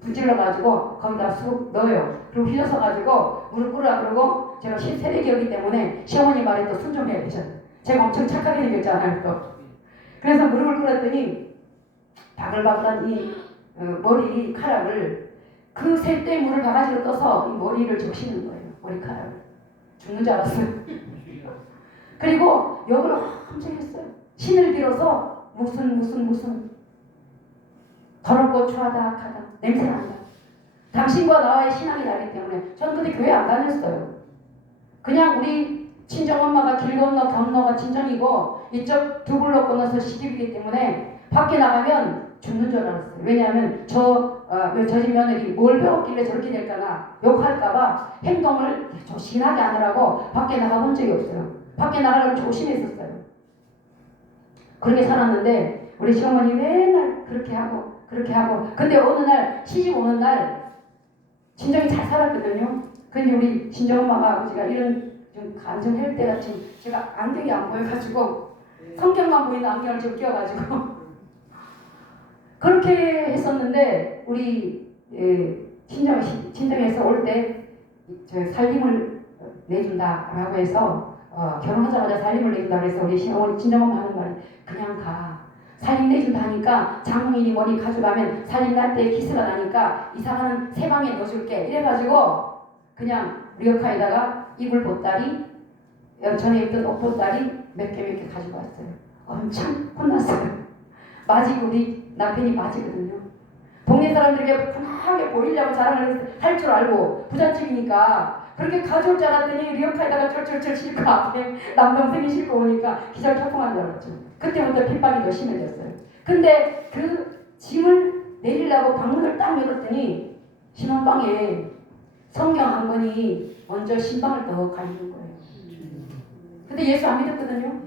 분질러가지고 거기다 쑥 넣어요. 그리고 휘저어가지고 물을 뿌으라고 그러고 제가 세대기였기 때문에 시어머니 말에 또 순종해야 되죠. 제가 엄청 착하게 생겼잖아요. 또. 그래서 물을 뿌렸더니 바글바글한 이 머리카락을 그 세대의 물을 바가지로 떠서 이 머리를 적시는 거예요. 머리카락을 죽는 줄 알았어요. 그리고 욕을 엄청 했어요. 신을 빌어서 무슨 더럽고 추하다 악하다 냄새난다. 당신과 나와의 신앙이 다르기 때문에 저는 그때 교회 안 다녔어요. 그냥 우리 친정엄마가 길 건너가 친정이고 이쪽 두 블록 건너서 시집이기 때문에 밖에 나가면 죽는 줄 알았어요. 왜냐하면 저 집 며느리 뭘 배웠길래 저렇게 될까나 욕할까봐 행동을 조심하게 하느라고 밖에 나가본 적이 없어요. 밖에 나가려면 조심했었어요. 그렇게 살았는데 우리 시어머니 맨날 그렇게 하고 근데 어느 날 시집 오는 날 친정이 잘 살았거든요. 근데 우리 친정엄마가 아버지가 이런 좀 감정할 때가 지금 제가 안경이 안 보여가지고 성경만 보이는 안경을 좀 끼워가지고 그렇게 했었는데 우리 친정에서 올 때 살림을 내준다라고 해서 결혼하자마자 살림을 내준다고 해서 우리 시어머니 친정엄마 하는 말이 그냥 가. 살림 내준다니까 장모인이 뭐니 가져가면 살림 날 때 기스가 나니까 이사가는 새 방에 넣어줄게 이래가지고 그냥 리어카에다가 이불 보따리 전에 입던 옷 보따리 몇 개 가지고 왔어요. 엄청 혼났어요. 맞이 우리 남편이 맞이거든요. 동네 사람들에게 편하게 보이려고 자랑을 할 줄 알고 부잣집이니까 그렇게 가져올 줄 알았더니 리어카에다가 쩔쩔쩔 싣고 앞에 남동생이 싣고 오니까 기절초풍한 줄 알았죠. 그때부터 핍박이 더 심해졌어요. 근데 그 짐을 내리려고 방문을 딱 열었더니 신혼방에 성경 한 권이 먼저 신방을 더 가리는 거예요. 근데 예수 안 믿었거든요.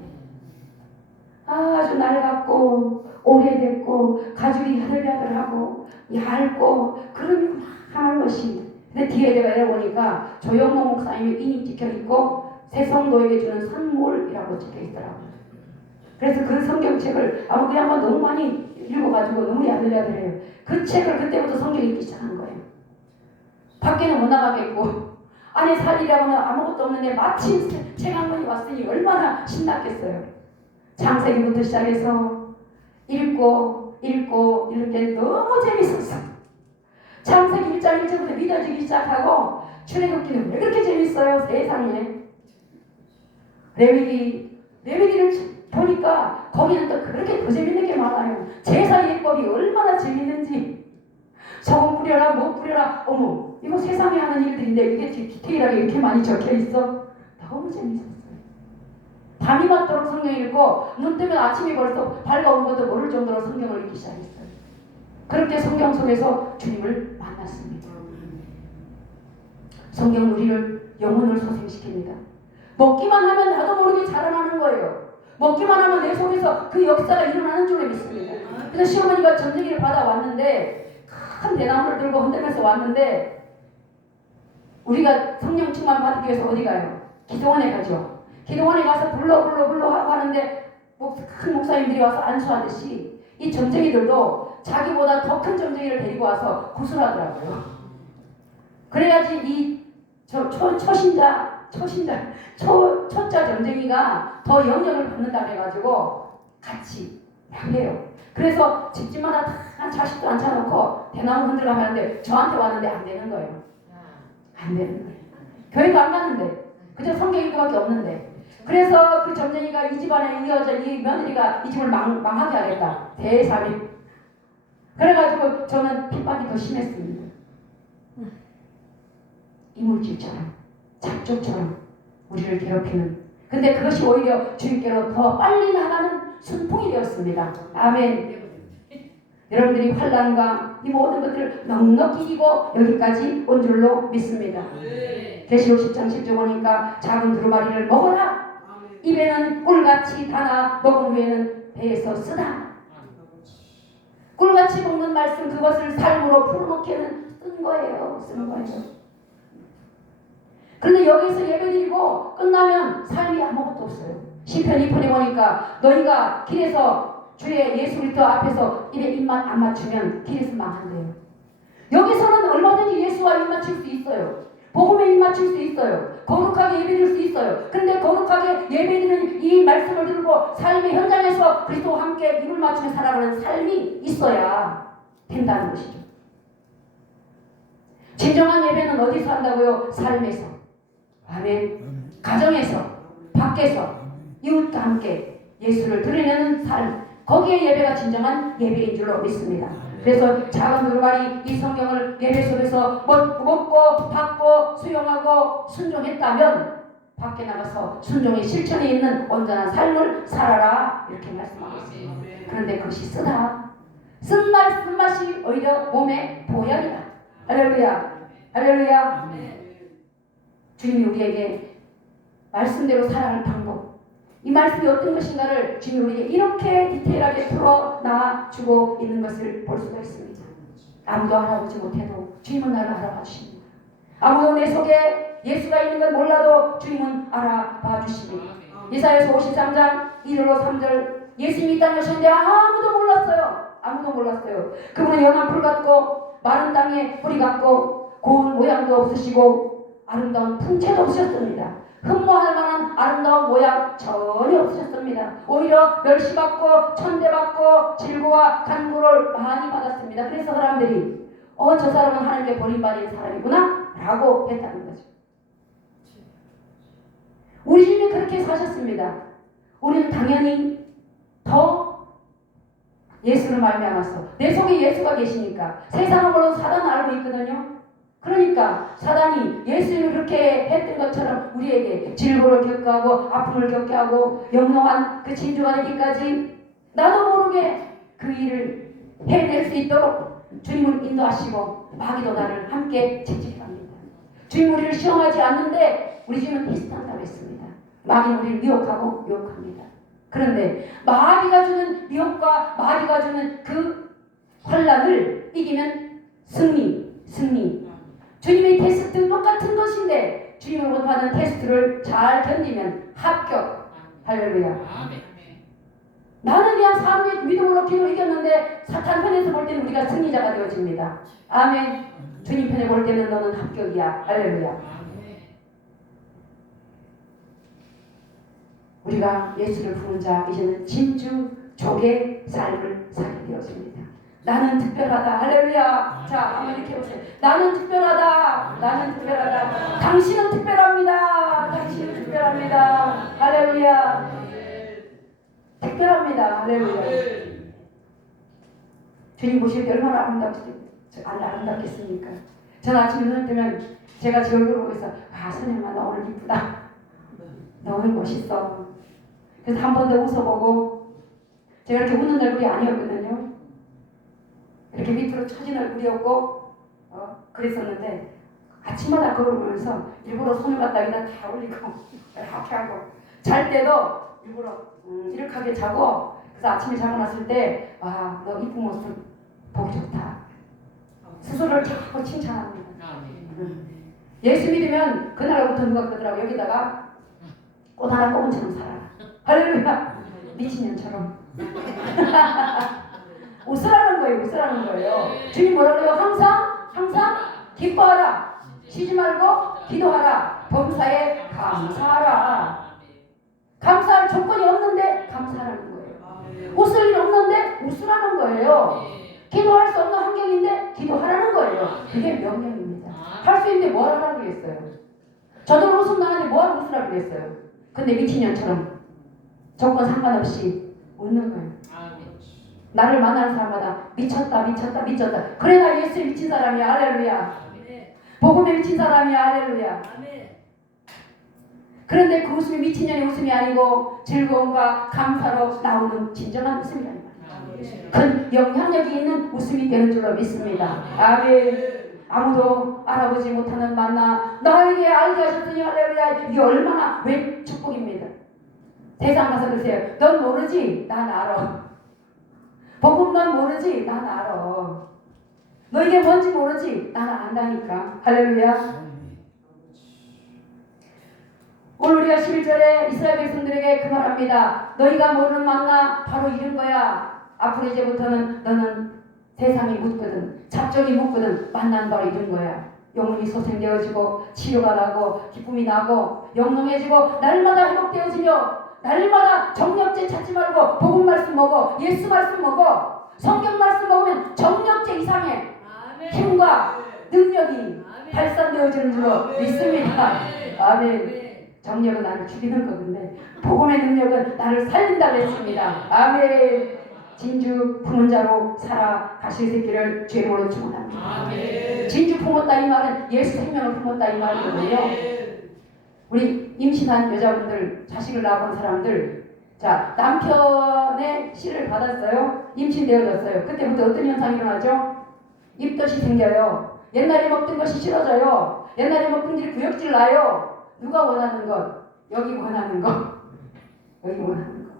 아주 낡았고 오래됐고 가죽이 야들야들하고 얇고 그런 한 것이. 근데 뒤에 제가 열어보니까 조영모 목사님의 인이 찍혀있고 새 성도에게 주는 선물이라고 찍혀있더라고요. 그래서 그 성경책을 아마 그 양반 너무 많이 읽어가지고 너무 야들야들해요. 그 책을 그때부터 성경 읽기 시작한 거예요. 밖에는 못 나가겠고 안에 살이라고 하면 아무것도 없는데 마침 책 한 권이 왔으니 얼마나 신났겠어요. 창세기부터 시작해서 읽고 이럴 때 너무 재밌었어. 창세기 1장 1절부터 믿어지기 시작하고 출애굽기는 왜 그렇게 재밌어요? 세상에. 레위기를 보니까 거기는 또 그렇게 더 재밌는 게 많아요. 제사 예법이 얼마나 재밌는지. 소금 뿌려라 뭐 뿌려라 어머 이거 세상에 하는 일들인데 이게 디테일하게 이렇게 많이 적혀있어. 너무 재밌었어요. 밤이 맞도록 성경 읽고 눈 뜨면 아침이 벌써 밝아오는 것도 모를 정도로 성경을 읽기 시작했어요. 그렇게 성경 속에서 주님을 만났습니다. 성경은 우리를 영혼을 소생시킵니다. 먹기만 하면 나도 모르게 자라나는 거예요. 먹기만 하면 내 속에서 그 역사가 일어나는 줄로 믿습니다. 그래서 시어머니가 전쟁기를 받아왔는데 큰 대나무를 들고 흔들면서 왔는데 우리가 성령 충만 받기 위해서 어디 가요? 기도원에 가죠. 기도원에 가서 불러 하고 하는데 큰 목사님들이 와서 안수하듯이 이 점쟁이들도 자기보다 더 큰 점쟁이를 데리고 와서 구슬하더라고요. 그래야지 이 초자 점쟁이가 더 영향을 받는다 그래가지고 같이 해요. 그래서 집집마다 다 자식도 앉혀놓고 대나무 흔들고 하는데 저한테 왔는데 안 되는 거예요. 안 되는 거예요. 교회도 안 갔는데 그저 성경 읽고밖에 없는데 그래서 그 점쟁이가 이 집안에 이어져 이 며느리가 이 집을 망하게 하겠다. 대사비. 그래가지고 저는 핍박이 더 심했습니다. 이물질처럼 잡족처럼 우리를 괴롭히는. 근데 그것이 오히려 주님께로 더 빨리 나가는 순풍이 되었습니다. 아멘. 여러분들이 환난과 이 모든 것들을 넉넉히 이기고 여기까지 온 줄로 믿습니다. 계시록 10장 10절 보니까 작은 두루마리를 먹어라. 입에는 꿀같이 달아 먹은 후에는 배에서 쓰다. 꿀같이 먹는 말씀 그것을 삶으로 풀어놓기에는 쓴 거예요. 그런데 여기서 예배드리고 끝나면 삶이 아무것도 없어요. 시편 2편에 보니까 너희가 길에서 주의 예수 그리스도 앞에서 입에 입만 안 맞추면 길에서 망한대요. 여기서는 얼마든지 예수와 입 맞출 수 있어요. 복음에 입 맞출 수 있어요. 거룩하게 예배드릴 수 있어요. 근데 거룩하게 예배드리는 이 말씀을 들고 삶의 현장에서 그리스도와 함께 입을 맞추며 살아가는 삶이 있어야 된다는 것이죠. 진정한 예배는 어디서 한다고요? 삶에서. 아멘. 가정에서, 밖에서, 이웃과 함께 예수를 드리는 삶, 거기에 예배가 진정한 예배인 줄로 믿습니다. 그래서 작은 누르바리 이 성경을 예배 속에서 먹고 받고 수용하고 순종했다면 밖에 나가서 순종의 실천이 있는 온전한 삶을 살아라 이렇게 말씀하고 있습니다. 그런데 그것이 쓰다 쓴맛이 오히려 몸의 보약이다. 할렐루야, 할렐루야. 주님이 우리에게 말씀대로 살아가는 방법, 이 말씀이 어떤 것인가를 주님이 우리에게 이렇게 디테일하게 풀어놔주고 있는 것을 볼 수가 있습니다. 아무도 알아보지 못해도 주님은 나를 알아봐 주십니다. 아무도 내 속에 예수가 있는 건 몰라도 주님은 알아봐 주십니다. 이사야서 53장 1절로 3절, 예수님이 이 땅에 오셨는데 아무도 몰랐어요. 아무도 몰랐어요. 그분은 연한 풀 같고 마른 땅에 뿌리 같고 고운 모양도 없으시고 아름다운 풍채도 없으셨습니다. 흠모할 만한 아름다운 모양 전혀 없으셨습니다. 오히려 멸시받고 천대받고 질고와 간구를 많이 받았습니다. 그래서 사람들이 저 사람은 하나님께 버림받은 사람이구나 라고 했다는 거죠. 우리 주님이 그렇게 사셨습니다. 우리는 당연히 더 예수를 말미암아서 내 속에 예수가 계시니까, 세상은 물론 사단은 알고 있거든요. 그러니까 사단이 예수님이 그렇게 했던 것처럼 우리에게 질고를 겪게 하고 아픔을 겪게 하고 영롱한 그 진주가 되기까지 나도 모르게 그 일을 해낼 수 있도록 주님을 인도하시고 마귀도 나를 함께 채찍합니다. 주님 우리를 시험하지 않는데 우리 주님은 테스트한다고 했습니다. 마귀는 우리를 미혹하고 유혹합니다. 그런데 마귀가 주는 미혹과 마귀가 주는 그 환란을 이기면 승리. 주님의 테스트 똑같은 것인데 주님으로부터 받은 테스트를 잘 견디면 합격. 할렐루야. 나는 그냥 삶의 믿음으로 기도를 이겼는데 사탄 편에서 볼 때는 우리가 승리자가 되어집니다. 아멘. 주님 편에 볼 때는 너는 합격이야. 할렐루야. 우리가 예수를 부른 자 이제는 진주족의 삶을 살게 되었습니다. 나는 특별하다. 할렐루야. 자, 한번 이렇게 보세요. 나는 특별하다. 나는 특별하다. 당신은 특별합니다. 당신은 특별합니다. 할렐루야. 특별합니다. 할렐루야. 주님 보실 때 얼마나 아름답겠습니까? 저는 아침에 눈을 뜨면 제가 제 얼굴을 보고 있어. 선생님아 너 오늘 이쁘다. 너 오늘 멋있어. 그래서 한 번 더 웃어보고, 제가 이렇게 웃는 얼굴이 아니었거든요. 이렇게 밑으로 처진 얼굴이었고 그랬었는데 아침마다 거울 보면서 일부러 손을 갖다 여기다 다 올리고 이렇게 하고, 잘 때도 일부러 이렇게 하게 자고, 그래서 아침에 자고 났을 때 너 이쁜 모습 보기 좋다. 스스로를 자꾸 칭찬합니다. 예수 믿으면 그날부터 누가 그러더라고. 여기다가 꽃 하나 꼽은 처럼 살아라. 할렐루야. 미친년처럼. 웃으라는 거예요. 주님 뭐라 그래요? 항상 기뻐하라. 쉬지 말고 기도하라. 범사에 감사하라. 감사할 조건이 없는데 감사하라는 거예요. 웃을 일 없는데 웃으라는 거예요. 기도할 수 없는 환경인데 기도하라는 거예요. 그게 명령입니다. 할 수 있는데 뭘 하라고 그랬어요? 저도 웃음 나는데 뭘 웃으라고 그랬어요? 근데 미친년처럼 조건 상관없이 웃는 거예요. 나를 만나는 사람마다 미쳤다. 그래 나 예수에 미친 사람이야. 할렐루야. 복음에 미친 사람이야. 할렐루야. 그런데 그 웃음이 미친년의 웃음이 아니고 즐거움과 감사로 나오는 진정한 웃음이라는 말이에요. 큰 영향력이 있는 웃음이 되는 줄로 믿습니다. 아멘. 아무도 알아보지 못하는 만나 나에게 알게 하셨더니 할렐루야. 이게 얼마나 웬 축복입니다. 세상 가서 그러세요. 넌 모르지? 난 알아. 복음 넌 모르지? 난 알아. 너 이게 뭔지 모르지? 나는 안다니까. 할렐루야. 오늘 우리가 11절에 이스라엘 백성들에게 그 말합니다. 너희가 모르는 만나 바로 이런 거야. 앞으로 이제부터는 너는 세상이 묻거든, 잡종이 묻거든 만난 바로 이런 거야. 영혼이 소생되어지고 치료가 나고 기쁨이 나고 영롱해지고 날마다 회복되어지며, 날마다 정력제 찾지 말고 복음 말씀 먹어. 예수 말씀 먹어. 성경 말씀 먹으면 정력제 이상의 힘과 능력이 발산되어지는 줄로 믿습니다. 아멘. 정력은 나를 죽이는 거군데 복음의 능력은 나를 살린다고 했습니다. 아멘. 진주 품은 자로 살아가실 수 있기를 주님으로 축원합니다. 진주 품었다 이 말은 예수 생명을 품었다 이 말이거든요. 우리 임신한 여자분들, 자식을 낳은 사람들, 자, 남편의 씨를 받았어요. 임신되어졌어요. 그때부터 어떤 현상이 일어나죠? 입덧이 생겨요. 옛날에 먹던 것이 싫어져요. 옛날에 먹던 게 구역질 나요. 누가 원하는 것? 여기 원하는 것. 여기 원하는 것.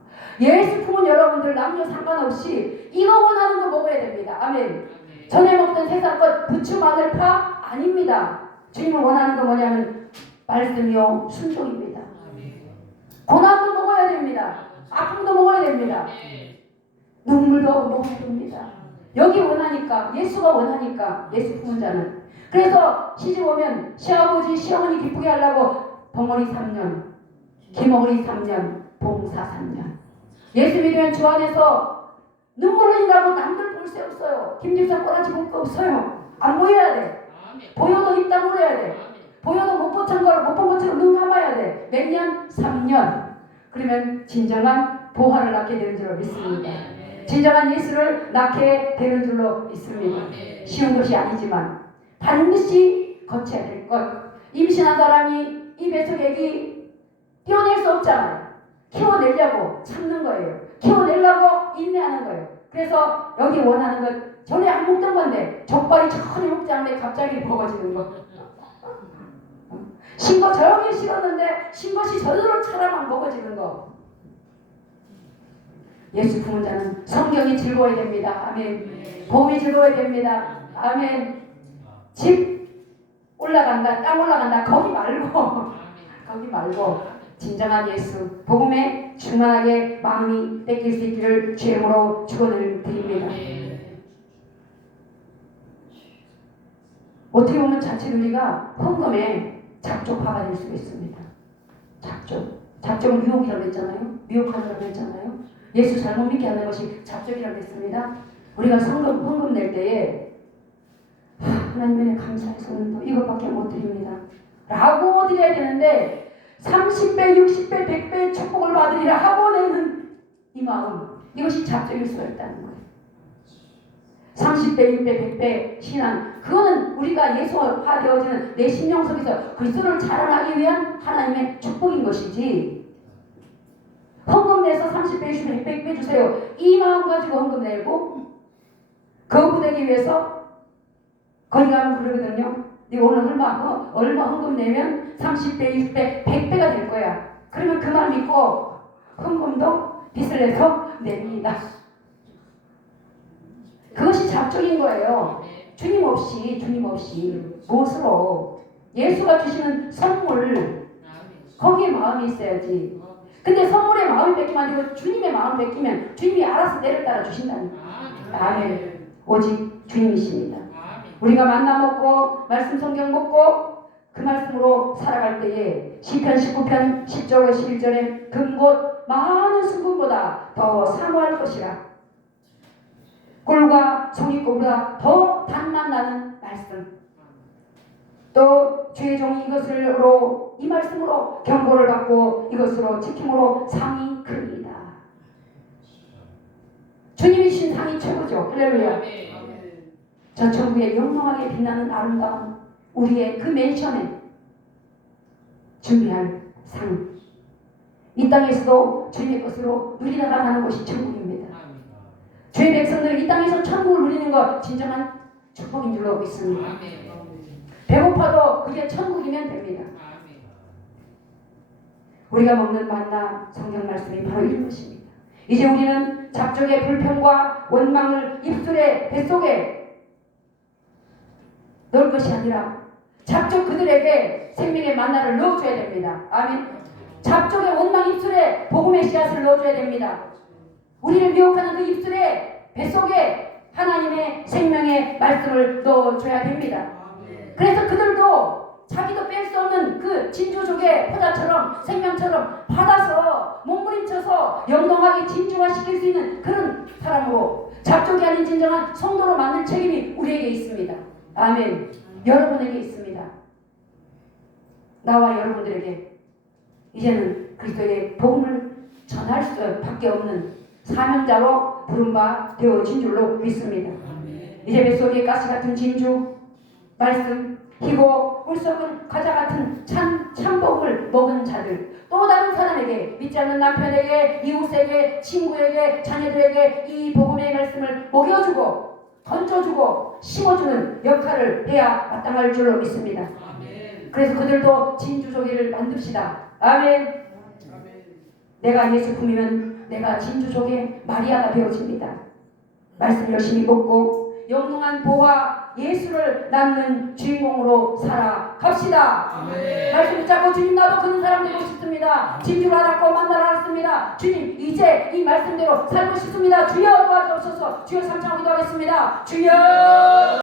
예수 품은 여러분들 남녀 상관없이 이거 원하는 거 먹어야 됩니다. 아멘. 전에 먹던 세상 것 부추 마늘 파 아닙니다. 주님을 원하는 거 뭐냐면 말씀이요 순종입니다. 고난도 먹어야 됩니다. 아픔도 먹어야 됩니다. 눈물도 먹어야 됩니다. 여기 원하니까, 예수가 원하니까, 예수 품은 자는. 그래서 시집 오면 시아버지 시어머니 기쁘게 하려고 벙어리 3년, 기머리 3년, 봉사 3년. 예수 믿으면 주 안에서 눈물 흘린다고 남들 볼 수 없어요. 김집사 꼬라지 볼 거 없어요. 안 보여야 돼. 보여도 입 다물어야 돼. 보여도 못 본 것처럼 눈 감아야 돼. 몇 년? 3년. 그러면 진정한 보화를 낳게 되는 줄로 믿습니다. 진정한 예수를 낳게 되는 줄로 믿습니다. 쉬운 것이 아니지만 반드시 거쳐야 될 것. 임신한 사람이 이 뱃속 애기 떼어낼 수 없잖아요. 키워내려고 참는 거예요. 키워내려고 인내하는 거예요. 그래서 여기 원하는 것 전에 안 먹던 건데 족발이 전혀 먹지 않는데 갑자기 먹어지는 거. 신거 저기 싫었는데 신것이 저절로 차라만 먹어지는 거. 예수 품은 자는 성경이 즐거워야 됩니다. 아멘. 복음이 즐거워야 됩니다. 아멘. 집 올라간다, 땅 올라간다. 거기 말고 진정한 예수 복음에 충만하게 마음이 뺏길 수 있기를 주님으로 축원을 드립니다. 어떻게 보면 자칫 우리가 헌금에 잡족파가 될 수가 있습니다. 잡족은 유혹이라고 했잖아요. 유혹하느라고 했잖아요. 예수 잘못 믿게 하는 것이 잡족이라고 했습니다. 우리가 헌금 낼 때에 하나님의 감사해서는 또 이것밖에 못 드립니다 라고 드려야 되는데 30배, 60배, 100배 축복을 받으리라 하고 내는 이 마음, 이것이 잡족일 수가 있다는 거예요. 30배, 6배, 100배 신앙, 그거는 우리가 예수화되어지는 내 심령 속에서 그리스도를 자랑하기 위한 하나님의 축복인 것이지, 헌금 내서 30배, 60배, 100배 주세요 이 마음 가지고 헌금 내고 거부되기 위해서 거기 가면 그러거든요. 네가 오늘 얼마 헌금 내면 30배, 20배, 100배가 될 거야. 그러면 그 말 믿고 헌금도 빚을 내서 냅니다. 그것이 잡족인 거예요. 주님 없이 무엇으로? 예수가 주시는 선물, 거기에 마음이 있어야지. 근데 선물에 마음이 뺏기면 안 되고 주님의 마음을 뺏기면 주님이 알아서 내를 따라 주신다니까. 아멘. 오직 주님이십니다. 우리가 만나 먹고 말씀 성경 먹고 그 말씀으로 살아갈 때에 시편 19편 10절 11절에 금곧 많은 순금보다 더 사모할 것이라, 꿀과 송이꽃보다 더 단맛 나는 말씀, 또 주의 종이 이것으로 이 말씀으로 경고를 받고 이것으로 지킴으로 상이 크니이다. 주님이 주신 상이 최고죠. 할렐루야. 저 천국에 영롱하게 빛나는 아름다운 우리의 그 맨션에 준비할 상, 이 땅에서도 주님의 것으로 누리다가 가는 곳이 천국입니다. 주의 백성들 이 땅에서 천국을 누리는 것 진정한 축복인 줄로 믿습니다. 배고파도 그게 천국이면 됩니다. 우리가 먹는 만나 성경 말씀이 바로 이런 것입니다. 이제 우리는 잡족의 불평과 원망을 입술에 뱃속에 넣을 것이 아니라 잡족 그들에게 생명의 만나를 넣어줘야 됩니다. 아멘. 잡족의 원망 입술에 복음의 씨앗을 넣어줘야 됩니다. 우리를 미혹하는 그 입술에 뱃속에 하나님의 생명의 말씀을 넣어줘야 됩니다. 그래서 그들도 자기도 뺄 수 없는 그 진주족의 포자처럼 생명처럼 받아서 몸부림쳐서 영롱하게 진주화시킬 수 있는 그런 사람으로 잡족이 아닌 진정한 성도로 만들 책임이 우리에게 있습니다. 아멘. 여러분에게 있습니다. 나와 여러분들에게 이제는 그리스도의 복음을 전할 수밖에 없는 사명자로 부름바 되어진 줄로 믿습니다. 이제 뱃속에 가시 같은 진주 말씀 희고 물 썩은 과자 같은 참복을 먹은 자들, 또 다른 사람에게, 믿지 않는 남편에게, 이웃에게, 친구에게, 자녀들에게 이 복음의 말씀을 먹여주고 던져주고 심어주는 역할을 해야 마땅할 줄로 믿습니다. 그래서 그들도 진주조개를 만듭시다. 아멘. 내가 예수품이면 내가 진주조개 마리아가 되어집니다. 말씀 열심히 먹고 영롱한 보화 예수를 낳는 주인공으로 살아갑시다. 말씀 붙잡고 주님 나도 그런 사람 되고 싶습니다. 진주를 알았고 만나러 알았습니다. 주님 이제 이 말씀대로 살고 싶습니다. 주여 도와주옵소서. 주여 삼창 기도하겠습니다. 주여.